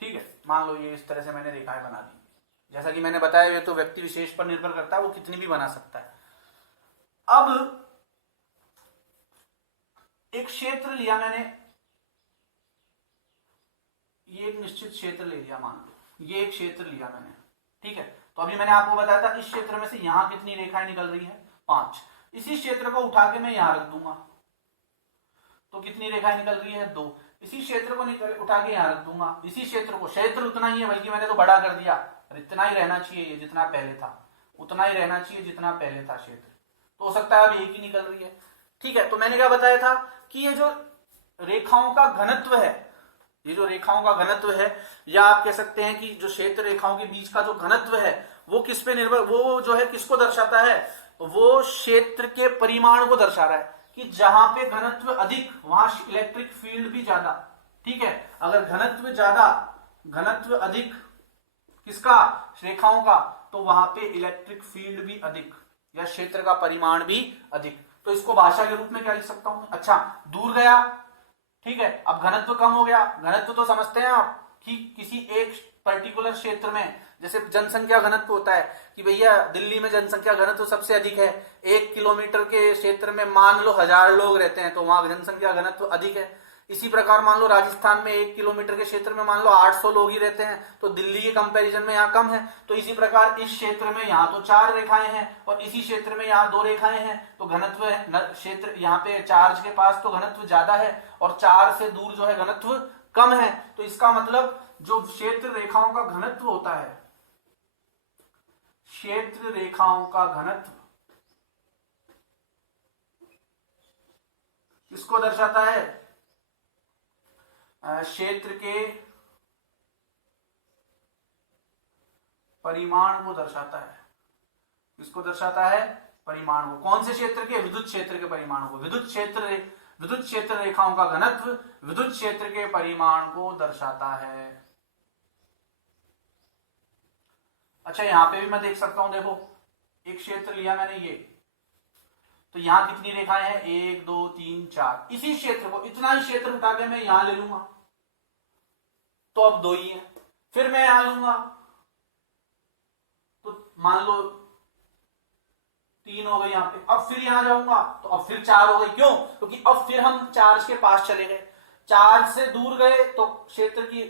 ठीक है, मान लो ये इस तरह से मैंने रेखाएं बना दी। जैसा कि मैंने बताया ये तो व्यक्ति विशेष पर निर्भर करता है, वो कितनी भी बना सकता है। अब एक क्षेत्र लिया मैंने, ये एक निश्चित क्षेत्र ले लिया, मान लो ये एक क्षेत्र लिया मैंने, ठीक है। तो अभी मैंने आपको बताया था इस क्षेत्र में से यहां कितनी रेखाएं निकल रही है, 5। इसी क्षेत्र को उठा के मैं यहां रख दूंगा तो कितनी रेखाएं निकल रही है, 2। इसी क्षेत्र को उठा के यहां रख दूंगा, इसी क्षेत्र को, क्षेत्र उतना ही है बल्कि मैंने तो बड़ा कर दिया, इतना ही रहना चाहिए जितना पहले था, उतना ही रहना चाहिए जितना पहले था क्षेत्र, तो हो सकता है अब एक ही निकल रही है। ठीक है, तो मैंने क्या बताया था कि ये जो रेखाओं का घनत्व है, ये जो रेखाओं का घनत्व है, या आप कह सकते हैं कि जो क्षेत्र रेखाओं के बीच का जो घनत्व है वो किस पे निर्भर, वो जो है किसको दर्शाता है, वो क्षेत्र के परिमाण को दर्शा रहा है कि जहां पे घनत्व अधिक वहां इलेक्ट्रिक फील्ड भी ज्यादा। ठीक है, अगर घनत्व ज्यादा, घनत्व अधिक किसका, रेखाओं का, तो वहां पे इलेक्ट्रिक फील्ड भी अधिक या क्षेत्र का परिमाण भी अधिक। तो इसको भाषा के रूप में क्या लिख सकता हूं, अच्छा दूर गया, ठीक है, अब घनत्व कम हो गया। घनत्व तो समझते हैं आप कि किसी एक पर्टिकुलर क्षेत्र में, जैसे जनसंख्या घनत्व होता है कि भैया दिल्ली में जनसंख्या घनत्व सबसे अधिक है, 1 किलोमीटर के क्षेत्र में मान लो 1000 लोग रहते हैं तो वहां जनसंख्या घनत्व अधिक है। इसी प्रकार मान लो राजस्थान में 1 किलोमीटर के क्षेत्र में मान लो 800 लोग ही रहते हैं, तो दिल्ली के कंपैरिजन में यहाँ कम है। तो इसी प्रकार इस क्षेत्र में यहाँ तो 4 रेखाएं हैं और इसी क्षेत्र में यहाँ 2 रेखाएं हैं, तो घनत्व क्षेत्र यहाँ पे चार्ज के पास तो घनत्व ज्यादा है और 4 से दूर जो है घनत्व कम है। तो इसका मतलब जो क्षेत्र रेखाओं का घनत्व होता है, क्षेत्र रेखाओं का घनत्व किसको दर्शाता है? क्षेत्र के परिमाण को दर्शाता है। किसको दर्शाता है? परिमाण को। कौन से क्षेत्र के? विद्युत क्षेत्र के परिमाण को। विद्युत क्षेत्र रेखाओं का घनत्व विद्युत क्षेत्र के परिमाण को दर्शाता है। अच्छा, यहां पे भी मैं देख सकता हूं, देखो एक क्षेत्र लिया मैंने ये, तो यहां कितनी रेखाएं हैं? 1 2 3 4। इसी क्षेत्र को, इतना ही क्षेत्र उठा के मैं यहां ले लूंगा तो अब 2 ही है। फिर मैं यहां लूंगा तो मान लो 3 हो गई यहां पे। अब फिर यहां जाऊंगा तो अब फिर 4 हो गई। क्यों? क्योंकि अब फिर हम चार्ज के पास चले गए, चार्ज से दूर गए तो क्षेत्र की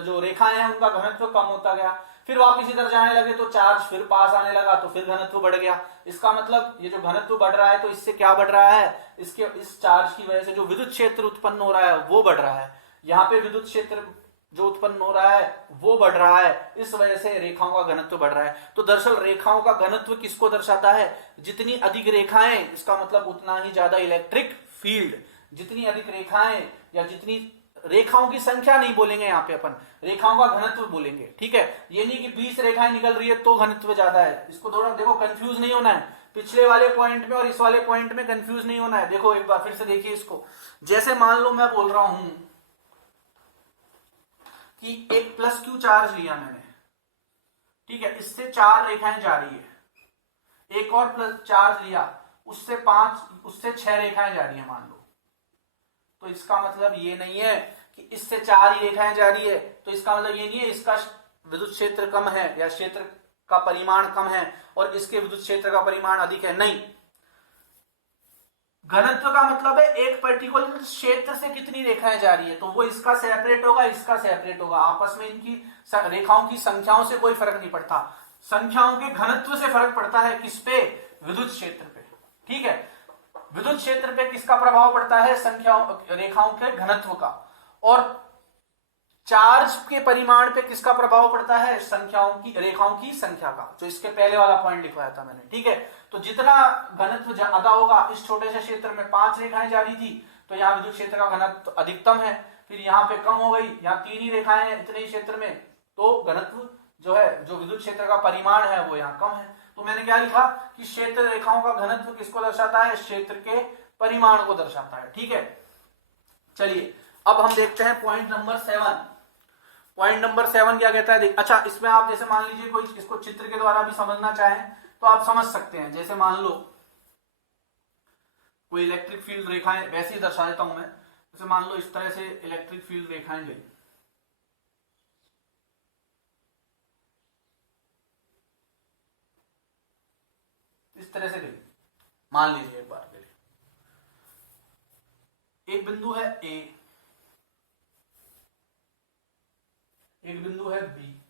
जो रेखाएं हैं उनका घनत्व कम होता गया। फिर वापस इधर जाने लगे तो चार्ज फिर पास आने लगा तो फिर घनत्व बढ़ गया। इसका मतलब ये जो घनत्व बढ़ रहा है तो इससे क्या बढ़ रहा है? इस चार्ज की वजह से जो विद्युत क्षेत्र उत्पन्न हो रहा है वो बढ़ रहा है। यहाँ पे विद्युत क्षेत्र जो उत्पन्न हो रहा है वो बढ़ रहा है, इस वजह से रेखाओं का घनत्व बढ़ रहा है। तो दरअसल रेखाओं का घनत्व किसको दर्शाता है? जितनी अधिक रेखाएं, इसका मतलब उतना ही ज्यादा इलेक्ट्रिक फील्ड। जितनी अधिक रेखाएं या जितनी रेखाओं की संख्या नहीं बोलेंगे यहाँ पे, अपन रेखाओं का घनत्व बोलेंगे। ठीक है, ये नहीं कि 20 रेखाएं निकल रही है तो घनत्व ज्यादा है। इसको थोड़ा देखो, कंफ्यूज नहीं होना है। पिछले वाले पॉइंट में और इस वाले पॉइंट में कंफ्यूज नहीं होना है। देखो एक बार फिर से देखिए इसको। जैसे मान लो मैं बोल रहा हूं कि एक +Q चार्ज लिया मैंने, ठीक है, इससे 4 रेखाएं जा रही है। एक और प्लस चार्ज लिया, उससे 6 रेखाएं जा रही है मान लो। तो इसका मतलब ये नहीं है कि इससे 4 ही रेखाएं जा रही है, तो इसका मतलब ये नहीं है इसका विद्युत क्षेत्र कम है या क्षेत्र का परिमाण कम है और इसके विद्युत क्षेत्र का परिमाण अधिक है। नहीं, घनत्व का मतलब है एक पर्टिकुलर क्षेत्र से कितनी रेखाएं जा रही है, तो वो इसका सेपरेट होगा, इसका सेपरेट होगा। आपस में इनकी रेखाओं की संख्याओं से कोई फर्क नहीं पड़ता, संख्याओं के घनत्व से फर्क पड़ता है। किस पे? विद्युत क्षेत्र पे। ठीक है, विद्युत क्षेत्र पे किसका प्रभाव पड़ता है? संख्याओं, रेखाओं के घनत्व का। और चार्ज के परिमाण पे किसका प्रभाव पड़ता है? संख्याओं की, रेखाओं की संख्या का, जो इसके पहले वाला पॉइंट लिखवाया था मैंने। ठीक है, तो जितना घनत्व ज्यादा होगा, इस छोटे से क्षेत्र में 5 रेखाएं जा रही थी तो यहाँ विद्युत क्षेत्र का घनत्व अधिकतम है। फिर यहाँ पे कम हो गई, यहाँ 3 ही रेखाएं हैं इतने ही क्षेत्र में, तो घनत्व जो है, जो विद्युत क्षेत्र का परिमाण है वो यहाँ कम है। तो मैंने क्या लिखा कि क्षेत्र रेखाओं का घनत्व किसको दर्शाता है? क्षेत्र के परिमाण को दर्शाता है। ठीक है, चलिए अब हम देखते हैं पॉइंट नंबर 7। पॉइंट नंबर 7 क्या कहता है? अच्छा, इसमें आप जैसे मान लीजिए कोई इसको चित्र के द्वारा भी समझना चाहें तो आप समझ सकते हैं। जैसे मान लो कोई इलेक्ट्रिक फील्ड रेखाएं, वैसे ही दर्शा देता हूं मैं। जैसे मान लो इस तरह से इलेक्ट्रिक फील्ड रेखाएं गई, इस तरह से गई, मान लीजिए एक बार के लिए। एक बिंदु है ए, एक बिंदु है बी,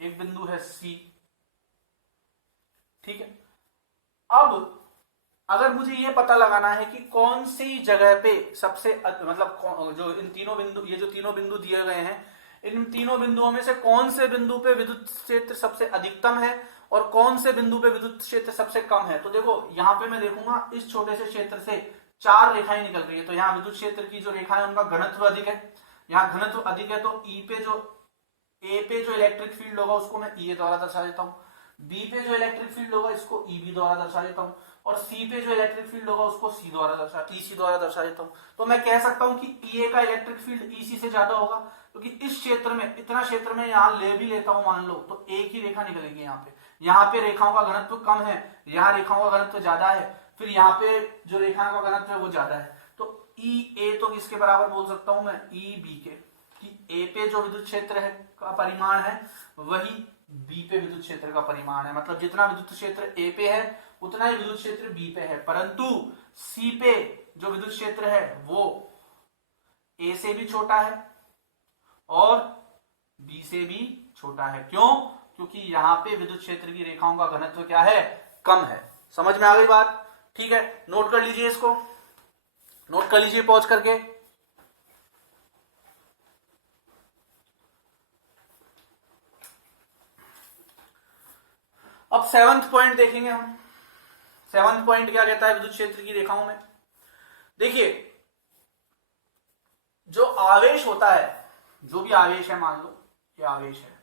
एक बिंदु है सी। ठीक है, अब अगर मुझे यह पता लगाना है कि कौन सी जगह पे सबसे मतलब जो इन तीनों बिंदु, ये जो तीनों बिंदु दिए गए हैं, इन तीनों बिंदुओं में से कौन से बिंदु पे विद्युत क्षेत्र सबसे अधिकतम है और कौन से बिंदु पे विद्युत क्षेत्र सबसे कम है। तो देखो यहां पे मैं देखूंगा इस छोटे से क्षेत्र से 4 रेखाएं निकल रही है, तो यहाँ विद्युत क्षेत्र की जो रेखाएं उनका घनत्व अधिक है। यहाँ घनत्व अधिक है तो ई पे जो, ए पे जो इलेक्ट्रिक फील्ड होगा उसको मैं ई द्वारा दर्शा देता हूँ, बी पे जो इलेक्ट्रिक फील्ड होगा इसको ई बी द्वारा दर्शा देता हूँ, और सी पे जो इलेक्ट्रिक फील्ड होगा उसको सी द्वारा दर्शा देता हूँ। तो मैं कह सकता हूँ कि ई ए का इलेक्ट्रिक फील्ड ई सी से ज्यादा होगा, क्योंकि इस क्षेत्र में, इतना क्षेत्र में यहाँ ले भी लेता हूँ मान लो, तो एक ही रेखा निकलेगी यहाँ पे रेखाओं का घनत्व कम है, यहाँ रेखाओं का घनत्व ज्यादा है, फिर यहाँ पे जो रेखाओं का घनत्व है वो ज्यादा है। तो ई ए तो किसके बराबर बोल सकता हूं मैं? ई बी के, कि ए पे जो विद्युत क्षेत्र है का परिमाण है वही बी पे विद्युत क्षेत्र का परिमाण है। मतलब जितना विद्युत क्षेत्र ए पे है उतना ही विद्युत क्षेत्र बी पे है, परंतु सी पे जो विद्युत क्षेत्र है वो ए से भी छोटा है और बी से भी छोटा है। क्यों? क्योंकि यहां पे विद्युत क्षेत्र की रेखाओं का घनत्व क्या है? कम है। समझ में आ गई बात? ठीक है, नोट कर लीजिए, इसको नोट कर लीजिए पॉज करके। अब 7वां पॉइंट देखेंगे हम। 7वां पॉइंट क्या कहता है विद्युत क्षेत्र की रेखाओं में? देखिए, जो आवेश होता है, जो भी आवेश है, मान लो ये आवेश है,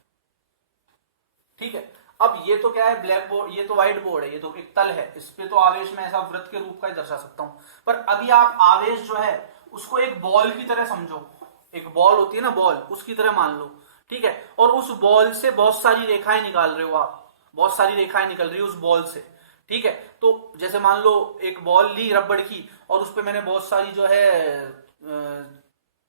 ठीक है। अब ये तो क्या है? ब्लैक बोर्ड, ये तो व्हाइट बोर्ड है, ये तो एक तल है, इस पे तो आवेश में ऐसा वृत्त के रूप का ही दर्शा सकता हूं। पर अभी आप आवेश जो है उसको एक बॉल की तरह समझो। एक बॉल होती है ना, बॉल, उसकी तरह मान लो, ठीक है। और उस बॉल से बहुत सारी रेखाएं निकाल रहे हो आप, बहुत सारी रेखाएं निकल रही है उस बॉल से, ठीक है। तो जैसे मान लो एक बॉल ली रबड़ की, और उस पर मैंने बहुत सारी जो है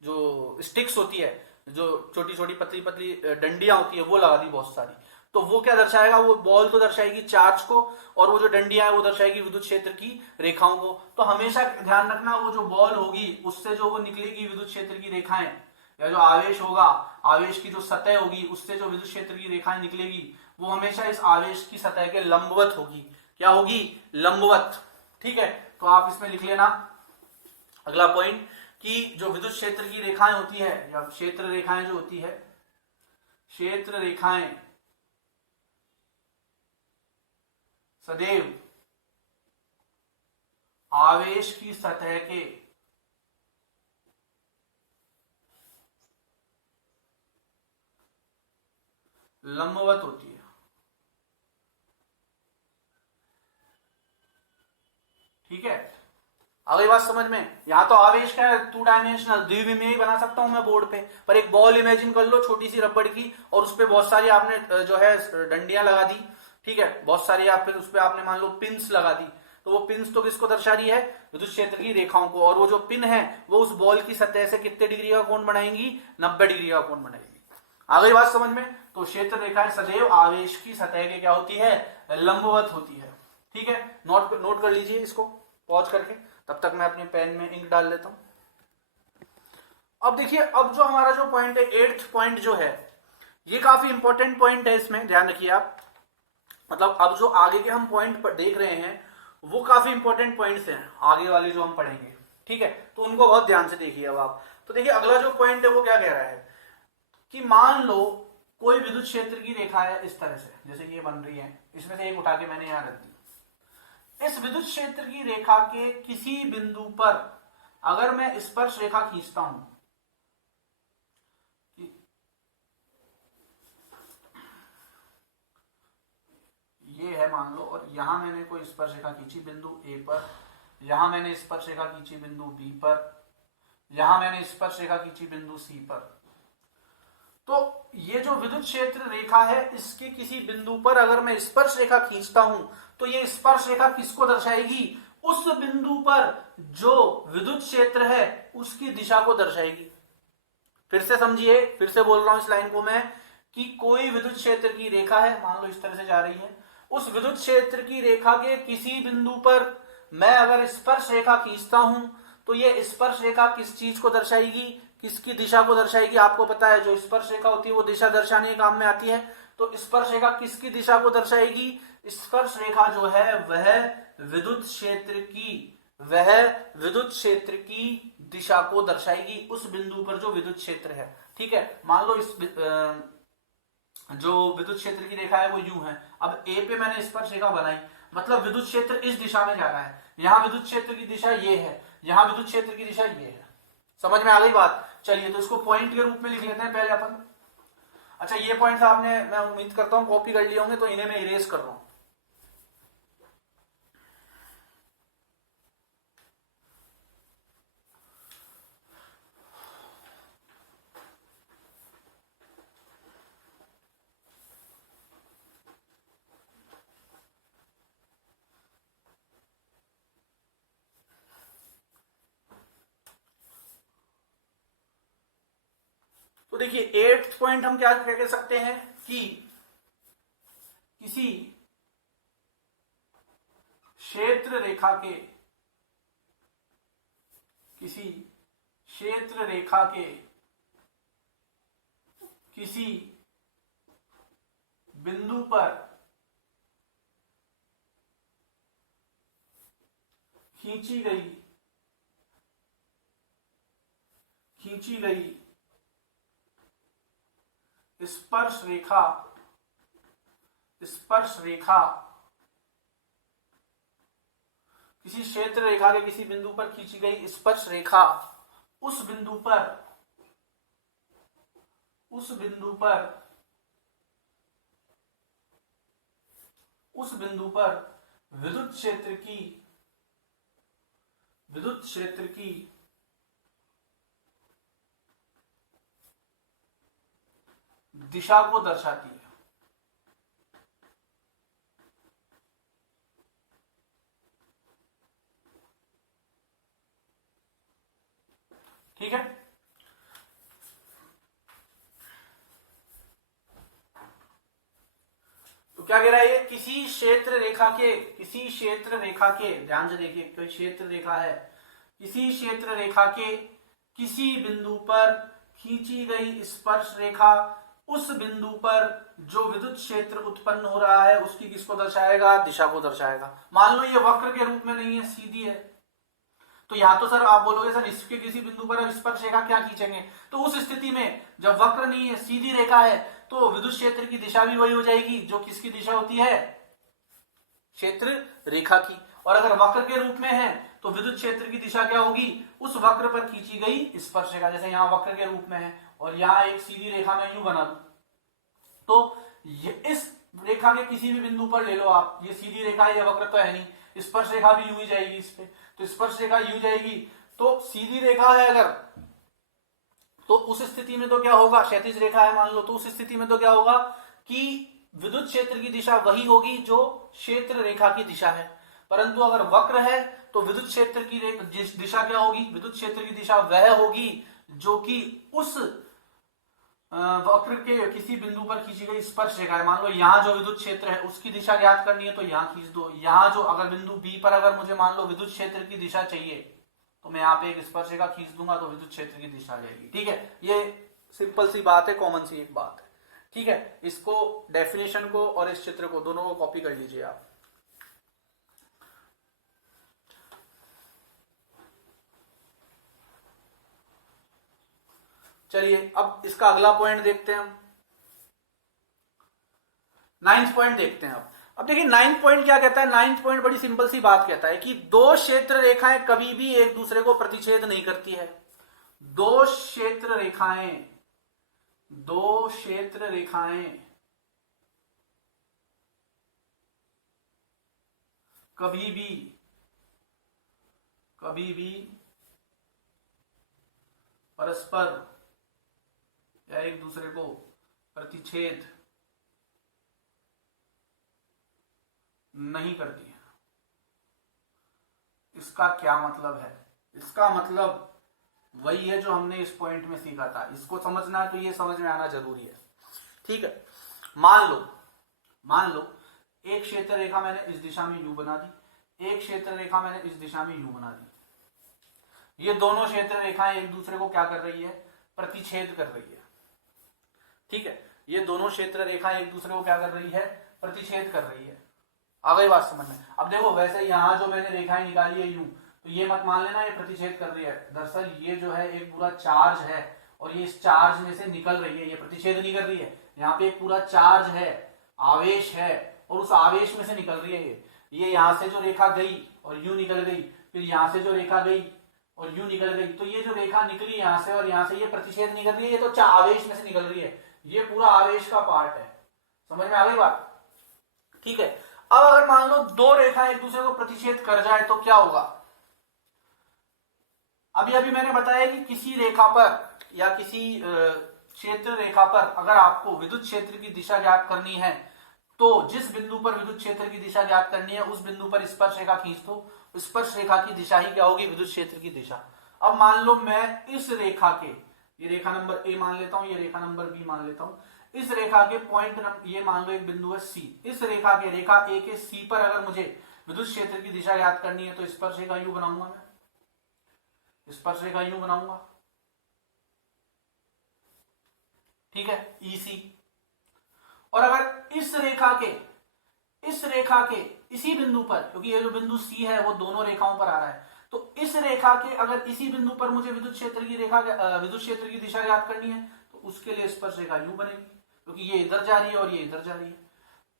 जो स्टिक्स होती है, जो छोटी छोटी पतली पतली डंडियां होती है, वो लगा दी बहुत सारी। तो वो क्या दर्शाएगा? वो बॉल तो दर्शाएगी चार्ज को, और वो जो डंडियां है वो दर्शाएगी विद्युत क्षेत्र की रेखाओं को। तो हमेशा ध्यान रखना, वो जो बॉल होगी उससे जो वो निकलेगी विद्युत क्षेत्र की रेखाएं, या जो आवेश होगा, आवेश की जो सतह होगी उससे जो विद्युत क्षेत्र की रेखाएं निकलेगी, वो हमेशा इस आवेश की सतह के लंबवत होगी। क्या होगी? लंबवत। ठीक है, तो आप इसमें लिख लेना अगला पॉइंट कि जो विद्युत क्षेत्र की रेखाएं होती है, या क्षेत्र रेखाएं जो होती है, क्षेत्र रेखाएं सदैव आवेश की सतह के लंबवत होती है। ठीक है, अगली बात समझ में? यहां तो आवेश का 2 डायमेंशनल, द्विविमीय बना सकता हूं मैं बोर्ड पे, पर एक बॉल इमेजिन कर लो छोटी सी रबड़ की, और उस पर बहुत सारी आपने जो है डंडियां लगा दी, ठीक है, बहुत सारी, आप फिर उस पर आपने मान लो पिंस लगा दी। तो वो पिंस तो किसको दर्शा रही है? विद्युत क्षेत्र की रेखाओं को। और वो जो पिन है वो उस बॉल की सतह से कितने डिग्री का कोण बनाएंगी? 90 डिग्री का कोण बनाएंगी। आ गई बात समझ में? तो क्षेत्र रेखाएं सदैव आवेश की सतह के क्या होती है? लंबवत होती है। ठीक है, नोट कर लीजिए इसको पॉज करके, तब तक मैं अपने पेन में इंक डाल लेता हूं। अब देखिए, अब जो हमारा जो पॉइंट है, 8वां पॉइंट जो है, ये काफी इंपॉर्टेंट पॉइंट है, इसमें ध्यान रखिए आप। मतलब अब जो आगे के हम पॉइंट देख रहे हैं वो काफी इंपॉर्टेंट पॉइंट्स हैं, आगे वाले जो हम पढ़ेंगे, ठीक है, तो उनको बहुत ध्यान से देखिए अब आप। तो देखिए, अगला जो पॉइंट है वो क्या कह रहा है कि मान लो कोई विद्युत क्षेत्र की रेखा है इस तरह से, जैसे कि ये बन रही है, इसमें से एक उठा के मैंने यहां रख दी। इस विद्युत क्षेत्र की रेखा के किसी बिंदु पर अगर मैं स्पर्श रेखा खींचता हूं, ये है मान लो, और यहां मैंने कोई स्पर्श रेखा खींची बिंदु ए पर, यहां मैंने स्पर्श रेखा खींची बिंदु बी पर, यहां मैंने स्पर्श रेखा खींची बिंदु सी पर। तो ये जो विद्युत क्षेत्र रेखा है, इसके किसी बिंदु पर अगर मैं स्पर्श रेखा खींचता हूं, तो ये स्पर्श रेखा किसको दर्शाएगी? उस बिंदु पर जो विद्युत क्षेत्र है उसकी दिशा को दर्शाएगी। फिर से समझिए, फिर से बोल रहा हूं इस लाइन को मैं, कि कोई विद्युत क्षेत्र की रेखा है, मान लो इस तरह से जा रही है, उस विद्युत क्षेत्र की रेखा के किसी बिंदु पर मैं अगर स्पर्श रेखा खींचता हूं, तो ये स्पर्श रेखा किस चीज को दर्शाएगी? किसकी दिशा को दर्शाएगी? आपको पता है जो स्पर्श रेखा होती है वो दिशा दर्शाने के काम में आती है। तो स्पर्श रेखा किसकी दिशा को दर्शाएगी? स्पर्श रेखा जो है वह विद्युत क्षेत्र की दिशा को दर्शाएगी उस बिंदु पर जो विद्युत क्षेत्र है। ठीक है, मान लो इस जो विद्युत क्षेत्र की रेखा है वो यूं है। अब ए पे मैंने स्पर्श रेखा बनाई, मतलब विद्युत क्षेत्र इस दिशा में जा रहा है, यहां विद्युत क्षेत्र की दिशा ये है, यहां विद्युत क्षेत्र की दिशा ये है। समझ में आ गई बात? चलिए, तो इसको पॉइंट के रूप में लिख लेते हैं पहले अपन। अच्छा, ये पॉइंट्स आपने, मैं उम्मीद करता हूं कॉपी कर लिए होंगे, तो इन्हें मैं इरेज कर रहा हूं। तो देखिए, 8वां पॉइंट हम क्या कह सकते हैं कि किसी क्षेत्र क्षेत्र रेखा के किसी बिंदु पर खींची गई स्पर्श रेखा किसी क्षेत्र रेखा के किसी बिंदु पर खींची गई स्पर्श रेखा उस बिंदु पर विद्युत क्षेत्र की दिशा को दर्शाती है। ठीक है, तो क्या कह रहा है ये, किसी क्षेत्र रेखा के ध्यान से देखिए, कोई क्षेत्र रेखा है, किसी क्षेत्र रेखा के किसी बिंदु पर खींची गई स्पर्श रेखा उस बिंदु पर जो विद्युत क्षेत्र उत्पन्न हो रहा है उसकी किसको दर्शाएगा, दिशा को दर्शाएगा। मान लो ये वक्र के रूप में नहीं है, सीधी है, तो यहां तो सर आप बोलोगे सर इसके किसी बिंदु पर हम स्पर्श रेखा क्या खींचेंगे, तो उस स्थिति में जब वक्र नहीं है, सीधी रेखा है, तो विद्युत क्षेत्र की दिशा भी वही हो जाएगी जो किसकी दिशा होती है, क्षेत्र रेखा की। और अगर वक्र के रूप में है तो विद्युत क्षेत्र की दिशा क्या होगी, उस वक्र पर खींची गई स्पर्श रेखा। जैसे यहां वक्र के रूप में है और यहां एक सीधी रेखा में यूं बना दूं, तो इस रेखा के किसी भी बिंदु पर ले लो आप, ये सीधी रेखा है, ये वक्र तो है नहीं, स्पर्श रेखा भी यूं ही जाएगी इस पे, तो स्पर्श रेखा यूं जाएगी, तो सीधी रेखा है अगर, तो उस स्थिति में तो क्या होगा, क्षैतिज रेखा है मान लो, तो उस स्थिति में तो क्या होगा कि विद्युत क्षेत्र की दिशा वही होगी जो क्षेत्र रेखा की दिशा है। परंतु अगर वक्र है तो विद्युत क्षेत्र की दिशा क्या होगी, विद्युत क्षेत्र की दिशा वह होगी जो कि उस वक्र के किसी बिंदु पर खींची गई स्पर्श रेखा है। मान लो यहां जो विद्युत क्षेत्र है उसकी दिशा ज्ञात करनी है तो यहां खींच दो, यहां जो अगर बिंदु बी पर अगर मुझे मान लो विद्युत क्षेत्र की दिशा चाहिए तो मैं यहाँ पे एक स्पर्श रेखा खींच दूंगा तो विद्युत क्षेत्र की दिशा आ जाएगी। ठीक है, ये सिंपल सी बात है, कॉमन सी एक बात है। ठीक है, इसको डेफिनेशन को और इस चित्र को दोनों को कॉपी कर लीजिए आप। चलिए अब इसका अगला पॉइंट देखते हैं हम, 9th पॉइंट देखते हैं। अब देखिए 9th पॉइंट क्या कहता है, 9th पॉइंट बड़ी सिंपल सी बात कहता है कि दो क्षेत्र रेखाएं कभी भी एक दूसरे को प्रतिच्छेद नहीं करती है। दो क्षेत्र रेखाएं कभी भी परस्पर या एक दूसरे को प्रतिच्छेद नहीं करती है। इसका क्या मतलब है, इसका मतलब वही है जो हमने इस पॉइंट में सीखा था। इसको समझना है तो ये समझ में आना जरूरी है। ठीक है, मान लो एक क्षेत्र रेखा मैंने इस दिशा में यू बना दी, एक क्षेत्र रेखा मैंने इस दिशा में यू बना दी। ये दोनों क्षेत्र रेखाएं एक दूसरे को क्या कर रही है, प्रतिच्छेद कर रही है। ठीक है, ये दोनों क्षेत्र रेखाएं एक दूसरे को क्या कर रही है, प्रतिच्छेद कर रही है। आ गई बात समझ में। अब देखो वैसे यहां जो मैंने रेखाएं निकाली है यूं, तो ये मत मान लेना ये प्रतिच्छेद कर रही है। दरअसल ये जो है एक पूरा चार्ज है और ये इस चार्ज में से निकल रही है, ये प्रतिच्छेद नहीं कर रही है। यहाँ पे एक पूरा चार्ज है, आवेश है, और उस आवेश में से निकल रही है ये यहां से जो रेखा गई और यूं निकल गई, फिर यहां से जो रेखा गई और यूं निकल गई, तो ये जो रेखा निकली यहां से और यहां से, ये प्रतिच्छेद नहीं कर रही है, ये तो आवेश में से निकल रही है। ये पूरा आवेश का पार्ट है। समझ में आ गई बात। ठीक है, अब अगर मान लो दो रेखा एक दूसरे को प्रतिच्छेद कर जाए तो क्या होगा। अभी मैंने बताया कि किसी रेखा पर या किसी क्षेत्र रेखा पर अगर आपको विद्युत क्षेत्र की दिशा ज्ञात करनी है तो जिस बिंदु पर विद्युत क्षेत्र की दिशा ज्ञात करनी है उस बिंदु पर स्पर्श रेखा खींच दो, स्पर्श रेखा की दिशा ही क्या होगी, विद्युत क्षेत्र की दिशा। अब मान लो मैं इस रेखा के, ये रेखा नंबर ए मान लेता हूं, ये रेखा नंबर बी मान लेता हूं, इस रेखा के पॉइंट ये मान लो एक बिंदु है सी, इस रेखा ए के सी पर अगर मुझे विद्युत क्षेत्र की दिशा ज्ञात करनी है तो स्पर्श रेखा यू बनाऊंगा, मैं स्पर्श रेखा यू बनाऊंगा। ठीक है, EC। और अगर इस रेखा के इसी बिंदु पर, क्योंकि ये जो बिंदु C है वो दोनों रेखाओं पर आ रहा है, तो इस रेखा के अगर इसी बिंदु पर मुझे विद्युत क्षेत्र की दिशा ज्ञात करनी है, तो उसके लिए स्पर्श रेखा U बनेगी, क्योंकि ये इधर जा रही है और ये इधर जा रही है।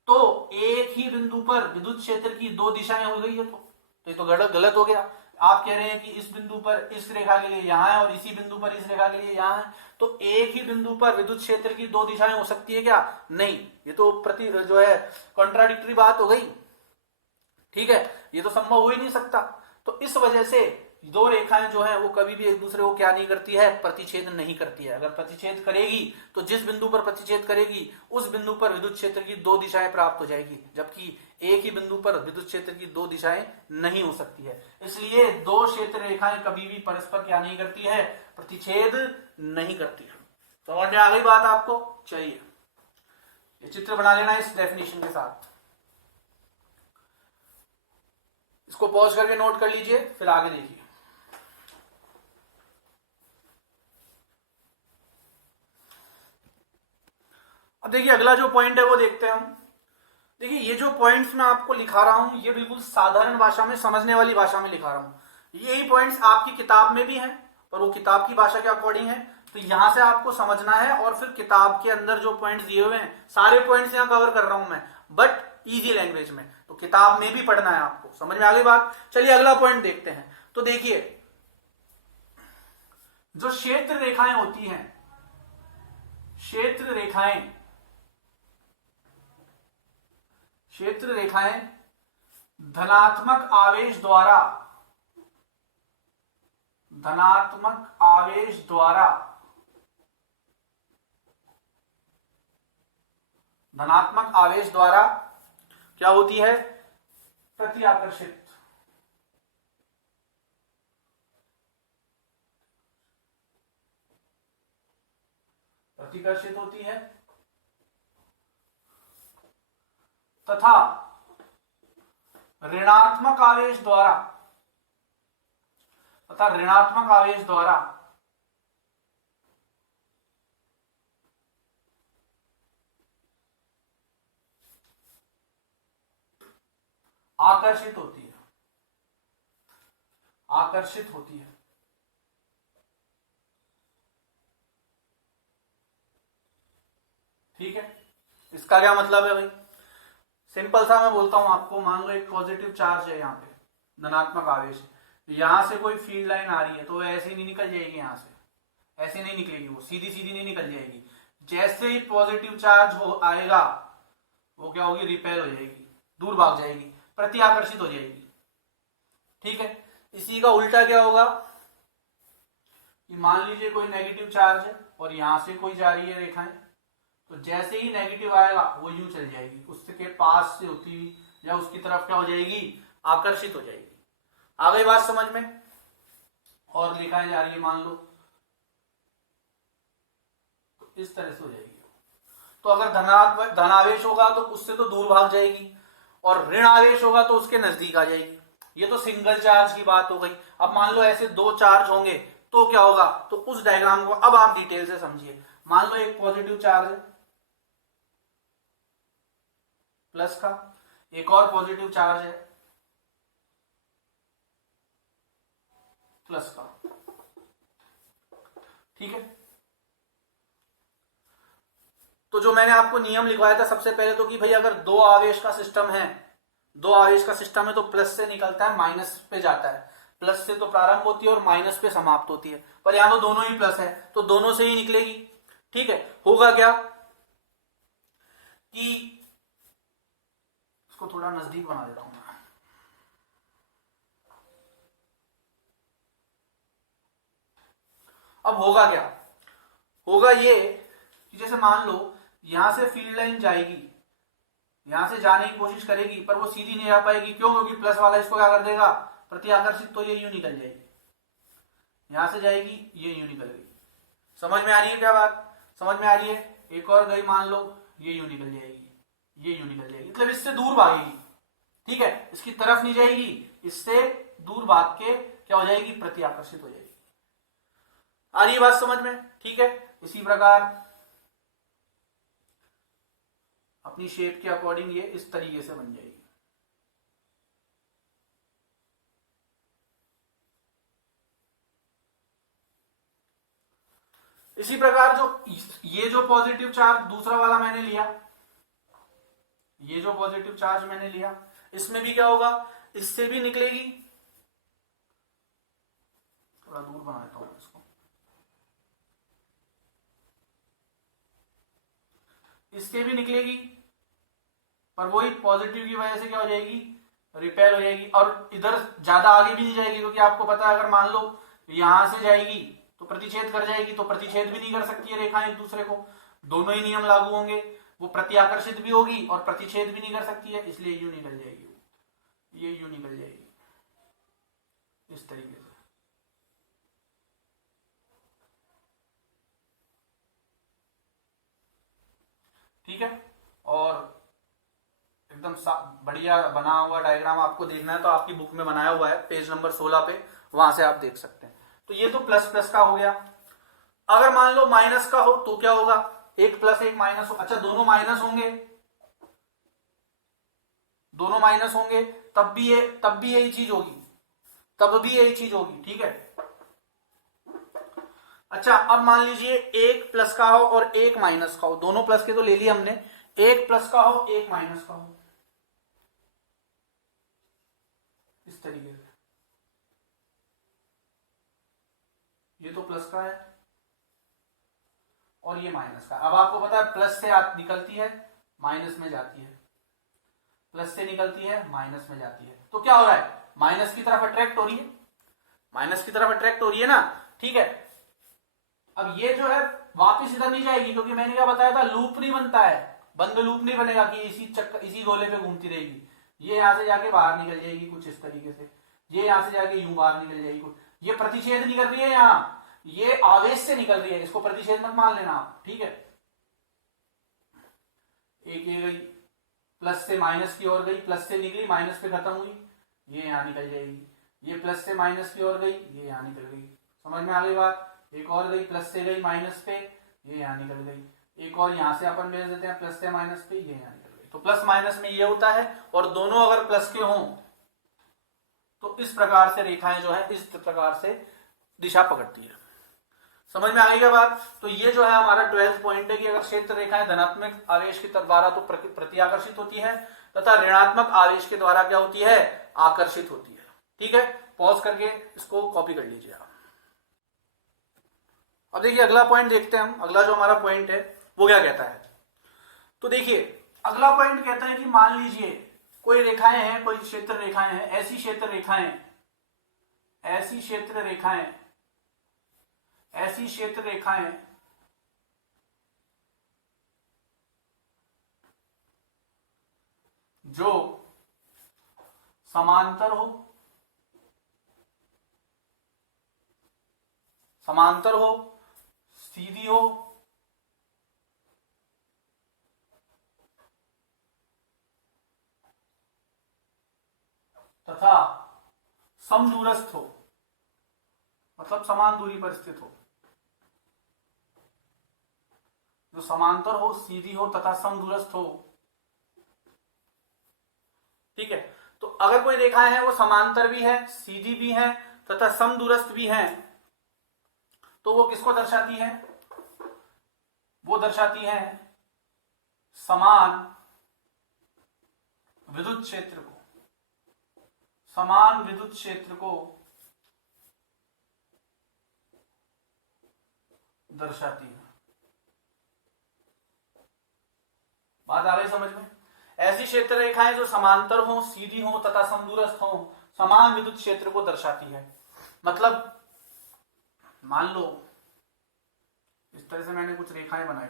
तो एक ही बिंदु पर विद्युत क्षेत्र की दो दिशाएं हो गई है, तो ये तो गलत हो गया। आप कह रहे हैं कि इस बिंदु पर इस रेखा के लिए यहां है और इसी बिंदु पर इस रेखा के लिए यहां है, तो एक ही बिंदु पर विद्युत क्षेत्र की दो दिशाएं हो सकती है क्या? नहीं, ये तो जो है कॉन्ट्राडिक्टरी बात हो गई। ठीक है, ये तो संभव हो ही नहीं सकता। तो इस वजह से दो रेखाएं जो है वो कभी भी एक दूसरे को क्या नहीं करती है? प्रतिच्छेद नहीं करती है। अगर प्रतिच्छेद करेगी तो जिस बिंदु पर प्रतिच्छेद करेगी उस बिंदु पर विद्युत क्षेत्र की दो दिशाएं प्राप्त हो जाएगी, जबकि एक ही बिंदु पर विद्युत क्षेत्र की दो दिशाएं नहीं हो सकती है। इसलिए दो क्षेत्र रेखाएं कभी भी परस्पर क्या नहीं करती है? प्रतिच्छेद नहीं करती है। समझ में आ गई बात आपको? चाहिए ये चित्र बना लेना इस डेफिनेशन के साथ। इसको पॉज करके नोट कर लीजिए, फिर आगे देखिए। अब देखिए अगला जो पॉइंट है वो देखते हैं हम। देखिए ये जो पॉइंट्स मैं आपको लिखा रहा हूं ये बिल्कुल साधारण भाषा में, समझने वाली भाषा में लिखा रहा हूं। यही पॉइंट्स आपकी किताब में भी हैं, पर वो किताब की भाषा के अकॉर्डिंग है, तो यहां से आपको समझना है। और फिर किताब के अंदर जो पॉइंट्स दिए हुए हैं, सारे पॉइंट्स यहां कवर कर रहा हूं मैं, बट इजी लैंग्वेज में, तो किताब में भी पढ़ना है आपको। समझ में आ गई बात? चलिए अगला पॉइंट देखते हैं। तो देखिए जो क्षेत्र रेखाएं होती हैं, क्षेत्र रेखाएं धनात्मक आवेश द्वारा क्या होती है? प्रतिआकर्षित होती है, तथा ऋणात्मक आवेश द्वारा आकर्षित होती है। ठीक है, इसका क्या मतलब है भाई? सिंपल सा मैं बोलता हूं आपको। मान लो एक पॉजिटिव चार्ज है, यहाँ पे धनात्मक आवेश है, यहां से कोई फील्ड लाइन आ रही है, तो ऐसे ही नहीं निकल जाएगी, यहां से ऐसे नहीं निकलेगी, वो सीधी सीधी नहीं निकल जाएगी। जैसे ही पॉजिटिव चार्ज आएगा वो क्या होगी? रिपेल हो जाएगी, दूर भाग जाएगी, प्रतिआकर्षित हो जाएगी। ठीक है, इसी का उल्टा क्या होगा कि मान लीजिए कोई नेगेटिव चार्ज है और यहां से कोई जा रही है रेखाएं, तो जैसे ही नेगेटिव आएगा वो यूं चल जाएगी, उसके पास से होती हुई या उसकी तरफ क्या हो जाएगी? आकर्षित हो जाएगी। आ गई बात समझ में? और रेखाएं जा रही है मान लो, तो इस तरह से हो जाएगी। तो अगर धनावेश होगा तो उससे तो दूर भाग जाएगी, और ऋण आवेश होगा तो उसके नजदीक आ जाएगी। ये तो सिंगल चार्ज की बात हो गई। अब मान लो ऐसे दो चार्ज होंगे तो क्या होगा? तो उस डायग्राम को अब आप डिटेल से समझिए। मान लो एक पॉजिटिव चार्ज है प्लस का, एक और पॉजिटिव चार्ज है प्लस का। ठीक है, तो जो मैंने आपको नियम लिखवाया था सबसे पहले तो कि भाई अगर दो आवेश का सिस्टम है तो प्लस से निकलता है माइनस पे जाता है, प्लस से तो प्रारंभ होती है और माइनस पे समाप्त होती है, पर यहां तो दोनों ही प्लस है तो दोनों से ही निकलेगी। ठीक है, होगा क्या कि इसको थोड़ा नजदीक बना देता हूं मैं। अब होगा क्या? होगा ये कि जैसे मान लो यहां से फील्ड लाइन जाएगी, यहां से जाने की कोशिश करेगी, पर वो सीधी नहीं आ पाएगी। क्यों? क्योंकि प्लस वाला इसको क्या कर देगा? प्रतिआकर्षित। तो ये यूं निकल जाएगी, यहां से जाएगी, ये यूं निकल गई। समझ में आ रही है क्या बात? समझ में आ रही है? एक और गई मान लो, ये यूं निकल जाएगी, ये यूं निकल जाएगी, मतलब इससे दूर भागेगी। ठीक है, इसकी तरफ नहीं जाएगी, इससे दूर भाग के क्या हो जाएगी? प्रतिआकर्षित हो जाएगी। आ रही है बात समझ में? ठीक है, इसी प्रकार अपनी शेप के अकॉर्डिंग ये इस तरीके से बन जाएगी। इसी प्रकार जो ये जो पॉजिटिव चार्ज दूसरा वाला मैंने लिया, ये जो पॉजिटिव चार्ज मैंने लिया, इसमें भी क्या होगा, इससे भी निकलेगी, थोड़ा दूर बना देता हूं इसको, इससे भी निकलेगी, पर वही पॉजिटिव की वजह से क्या हो जाएगी, रिपेल हो जाएगी, और इधर ज्यादा आगे भी नहीं जाएगी, क्योंकि आपको पता है अगर मान लो यहां से जाएगी तो प्रतिच्छेद कर जाएगी, तो प्रतिच्छेद भी नहीं कर सकती है रेखाएं एक दूसरे को, दोनों ही नियम लागू होंगे, वो प्रत्याकर्षित भी होगी और प्रतिच्छेद भी नहीं कर सकती है, इसलिए यू निकल जाएगी, ये यू निकल जाएगी इस तरीके से। ठीक है, और एकदम बढ़िया बना हुआ डायग्राम आपको देखना है तो आपकी बुक में बनाया हुआ है पेज नंबर 16 पे, वहां से आप देख सकते हैं। तो ये तो प्लस प्लस का हो गया। अगर मान लो माइनस का हो तो क्या होगा, एक प्लस एक माइनस हो, अच्छा दोनों माइनस होंगे, दोनों माइनस होंगे तब भी यही चीज होगी, तब भी यही चीज होगी। ठीक है, अच्छा अब मान लीजिए एक प्लस का हो और एक माइनस का हो, दोनों प्लस के तो ले लिए हमने, एक प्लस का हो एक माइनस का हो, इस तरीके से, ये तो प्लस का है और ये माइनस का। अब आपको पता है प्लस से निकलती है माइनस में जाती है, प्लस से निकलती है माइनस में जाती है, तो क्या हो रहा है, माइनस की तरफ अट्रैक्ट हो रही है, माइनस की तरफ अट्रैक्ट हो रही है ना। ठीक है, अब ये जो है वापस इधर नहीं जाएगी, क्योंकि मैंने क्या बताया था, लूप नहीं बनता है, बंद लूप नहीं बनेगा कि इसी चक्कर इसी गोले पे घूमती रहेगी, ये यहां से जाके बाहर निकल जाएगी कुछ इस तरीके से, ये यहां से जाके यूं बाहर निकल जाएगी कुछ, ये प्रतिच्छेद नहीं कर रही है यहाँ, ये आवेश से निकल रही है, इसको प्रतिच्छेद मत मान लेना आप। ठीक है, एक ये गई प्लस से माइनस की ओर गई, प्लस से निकली माइनस पे खत्म हुई, ये यहां निकल जाएगी, ये प्लस से माइनस की ओर गई, ये यहां निकल गई, समझ में आ गई बात। एक और गई प्लस से गई माइनस पे, ये यहां निकल गई, एक और यहां से अपन भेज देते हैं प्लस से माइनस पे, ये यहां निकल गई। तो प्लस माइनस में ये होता है, और दोनों अगर प्लस के हों तो इस प्रकार से रेखाएं जो है इस प्रकार से दिशा पकड़ती है। समझ में आ गई क्या बात। तो ये जो है हमारा 12th पॉइंट है कि अगर क्षेत्र रेखाएं धनात्मक आवेश के द्वारा तो प्रतिआकर्षित होती है, तथा ऋणात्मक आवेश के द्वारा क्या होती है, आकर्षित होती है। ठीक है, पॉज करके इसको कॉपी कर लीजिए आप। अब देखिए अगला पॉइंट देखते हैं हम, अगला जो हमारा पॉइंट है वो क्या कहता है। तो देखिए अगला पॉइंट कहता है कि मान लीजिए कोई रेखाएं हैं, कोई क्षेत्र रेखाएं हैं, ऐसी क्षेत्र रेखाएं, ऐसी क्षेत्र रेखाएं, ऐसी क्षेत्र रेखाएं जो समांतर हो, समांतर हो, सीधी हो, तथा समदूरस्थ हो, मतलब समान दूरी पर स्थित हो, जो समांतर हो, सीधी हो तथा समदूरस्थ हो। ठीक है, तो अगर कोई रेखाएं हैं वो समांतर भी है, सीधी भी है तथा समदूरस्थ भी है, तो वो किसको दर्शाती है, वो दर्शाती है समान विद्युत क्षेत्र को, समान विद्युत क्षेत्र को दर्शाती है। बात आ गई समझ में। ऐसी क्षेत्र रेखाएं जो समांतर हो, सीधी हो तथा समदूरस्थ हो, समान विद्युत क्षेत्र को दर्शाती है। मतलब मान लो इस तरह से मैंने कुछ रेखाएं बनाई,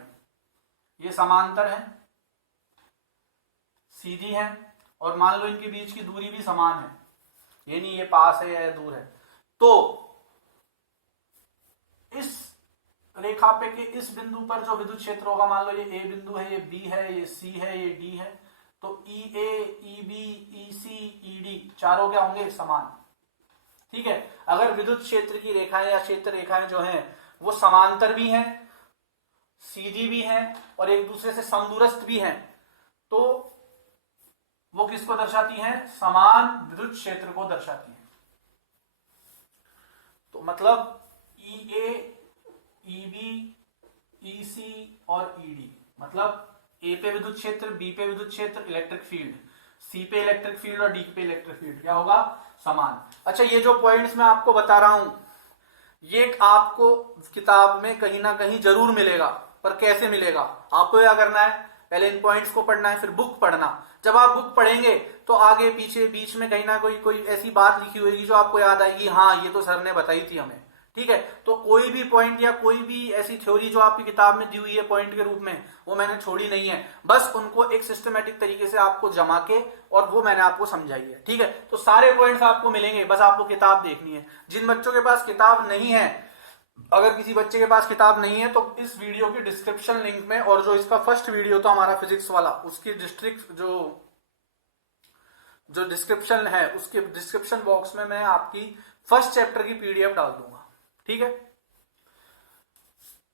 ये समांतर है, सीधी है, और मान लो इनके बीच की दूरी भी समान है, ये नहीं ये पास है या दूर है, तो इस रेखा पे के इस बिंदु पर जो विद्युत क्षेत्र होगा, मान लो ये ए बिंदु है, ये बी है, ये सी है, ये डी है, तो ई ए, ई बी, ई सी, ई डी चारों क्या होंगे, समान। ठीक है, अगर विद्युत क्षेत्र की रेखाएं या क्षेत्र रेखाएं जो हैं वो समांतर भी हैं, सीधी भी हैं और एक दूसरे से समदूरस्थ भी हैं, तो वो किसको दर्शाती हैं? समान विद्युत क्षेत्र को दर्शाती हैं। तो मतलब EA, EB, EC और ED, मतलब A पे विद्युत क्षेत्र, B पे विद्युत क्षेत्र, इलेक्ट्रिक फील्ड, C पे इलेक्ट्रिक फील्ड और D पे इलेक्ट्रिक फील्ड, क्या होगा? समान। अच्छा, ये जो पॉइंट्स मैं आपको बता रहा हूं ये आपको किताब में कहीं ना कहीं जरूर मिलेगा, पर कैसे मिलेगा? आपको क्या करना है, पहले इन पॉइंट्स को पढ़ना है, फिर बुक पढ़ना। जब आप बुक पढ़ेंगे तो आगे पीछे बीच में कहीं ना कोई ऐसी बात लिखी होगी जो आपको याद आएगी, हाँ ये तो सर ने बताई थी हमें, ठीक है। तो कोई भी पॉइंट या कोई भी ऐसी थ्योरी जो आपकी किताब में दी हुई है पॉइंट के रूप में, वो मैंने छोड़ी नहीं है, बस उनको एक सिस्टमेटिक तरीके से आपको जमा के और वो मैंने आपको समझाई है, ठीक है। तो सारे पॉइंट्स आपको मिलेंगे, बस आपको किताब देखनी है। जिन बच्चों के पास किताब नहीं है, अगर किसी बच्चे के पास किताब नहीं है तो इस वीडियो की डिस्क्रिप्शन लिंक में, और जो इसका फर्स्ट वीडियो था हमारा फिजिक्स वाला, उसकी डिस्ट्रिक्ट जो डिस्क्रिप्शन है, उसके डिस्क्रिप्शन बॉक्स में मैं आपकी फर्स्ट चैप्टर की PDF डाल दूंगा, ठीक है।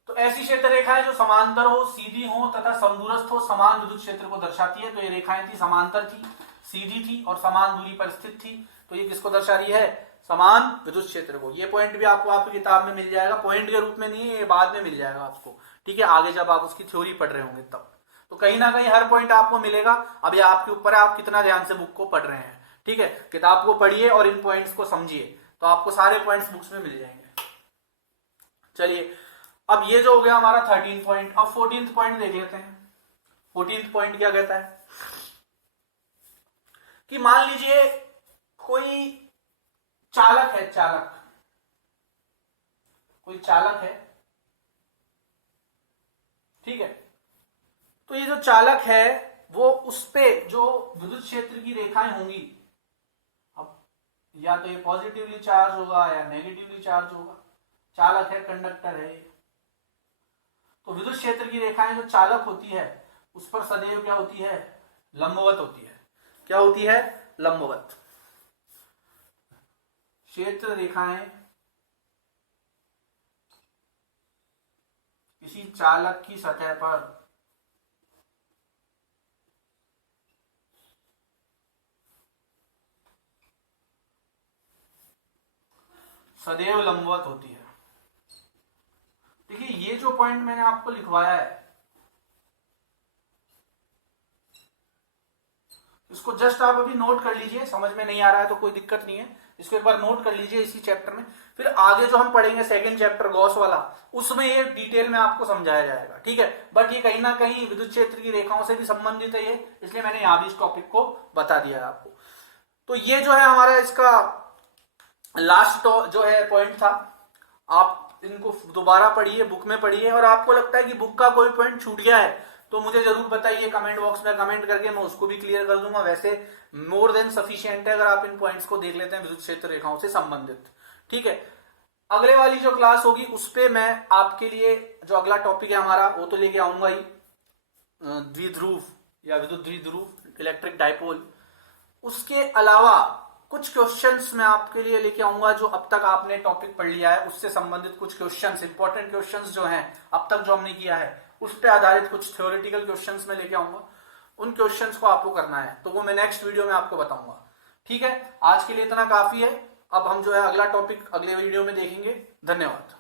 तो ऐसी क्षेत्र रेखाएं जो समांतर हो, सीधी हो तथा समदूरस्थ हो, समान विद्युत क्षेत्र को दर्शाती है। तो ये रेखाएं थी, समांतर थी, सीधी थी और समान दूरी पर स्थित थी। तो ये किसको दर्शा रही है? समान विद्युत क्षेत्र को। ये पॉइंट भी आपको आपकी किताब में मिल जाएगा, पॉइंट के रूप में नहीं है, ये बाद में मिल जाएगा आपको, ठीक है, आगे जब आप उसकी थ्योरी पढ़ रहे होंगे तब। तो कहीं ना कहीं हर पॉइंट आपको मिलेगा। अब ये आपके ऊपर है, आप कितना ध्यान से बुक को पढ़ रहे हैं, ठीक है। किताब को पढ़िए और इन पॉइंट्स को समझिए, तो आपको सारे पॉइंट्स बुक्स में मिल जाएंगे। चलिए, अब ये जो हो गया हमारा 13 पॉइंट। अब 14th पॉइंट देख लेते हैं। 14th पॉइंट क्या कहता है कि मान लीजिए कोई चालक है, कोई चालक है, ठीक है। तो ये जो चालक है वो उस पे जो विद्युत क्षेत्र की रेखाएं होंगी, अब या तो ये पॉजिटिवली चार्ज होगा या नेगेटिवली चार्ज होगा। चालक है, कंडक्टर है, तो विद्युत क्षेत्र की रेखाएं जो चालक होती है उस पर सदैव क्या होती है? लंबवत होती है। क्या होती है? लंबवत। क्षेत्र रेखाएं किसी चालक की सतह पर सदैव लंबवत होती है। देखिए, ये जो पॉइंट मैंने आपको लिखवाया है, इसको जस्ट आप अभी नोट कर लीजिए। समझ में नहीं आ रहा है तो कोई दिक्कत नहीं है, इसको एक बार नोट कर लीजिए इसी चैप्टर में। फिर आगे जो हम पढ़ेंगे सेकंड चैप्टर गॉस वाला, उसमें ये डिटेल में आपको समझाया जाएगा, ठीक है। बट ये कहीं ना कहीं विद्युत क्षेत्र की रेखाओं से भी संबंधित है ये, इसलिए मैंने यहां भी इस टॉपिक को बता दिया है आपको। तो ये जो है हमारा इसका लास्ट जो है पॉइंट था। आप इनको दोबारा पढ़िए, बुक में पढ़िए, और आपको लगता है कि बुक का कोई पॉइंट छूट गया है तो मुझे जरूर बताइए कमेंट बॉक्स में, कमेंट करके मैं उसको भी क्लियर कर दूंगा। वैसे मोर देन सफिशिएंट है अगर आप इन पॉइंट्स को देख लेते हैं विद्युत क्षेत्र रेखाओं से संबंधित, ठीक है। अगले वाली जो क्लास होगी उस पे मैं आपके लिए जो अगला टॉपिक है हमारा, वो तो लेके आऊंगा ही, द्विध्रुव या विद्युत द्विध्रुव, इलेक्ट्रिक डाइपोल। उसके अलावा कुछ क्वेश्चंस मैं आपके लिए लेके आऊंगा जो अब तक आपने टॉपिक पढ़ लिया है उससे संबंधित कुछ क्वेश्चंस, इंपॉर्टेंट क्वेश्चंस जो हैं अब तक जो हमने किया है उस पे आधारित कुछ थ्योरेटिकल क्वेश्चंस में लेके आऊंगा। उन क्वेश्चंस को आपको करना है, तो वो मैं नेक्स्ट वीडियो में आपको बताऊंगा, ठीक है। आज के लिए इतना काफी है। अब हम जो है अगला टॉपिक अगले वीडियो में देखेंगे। धन्यवाद।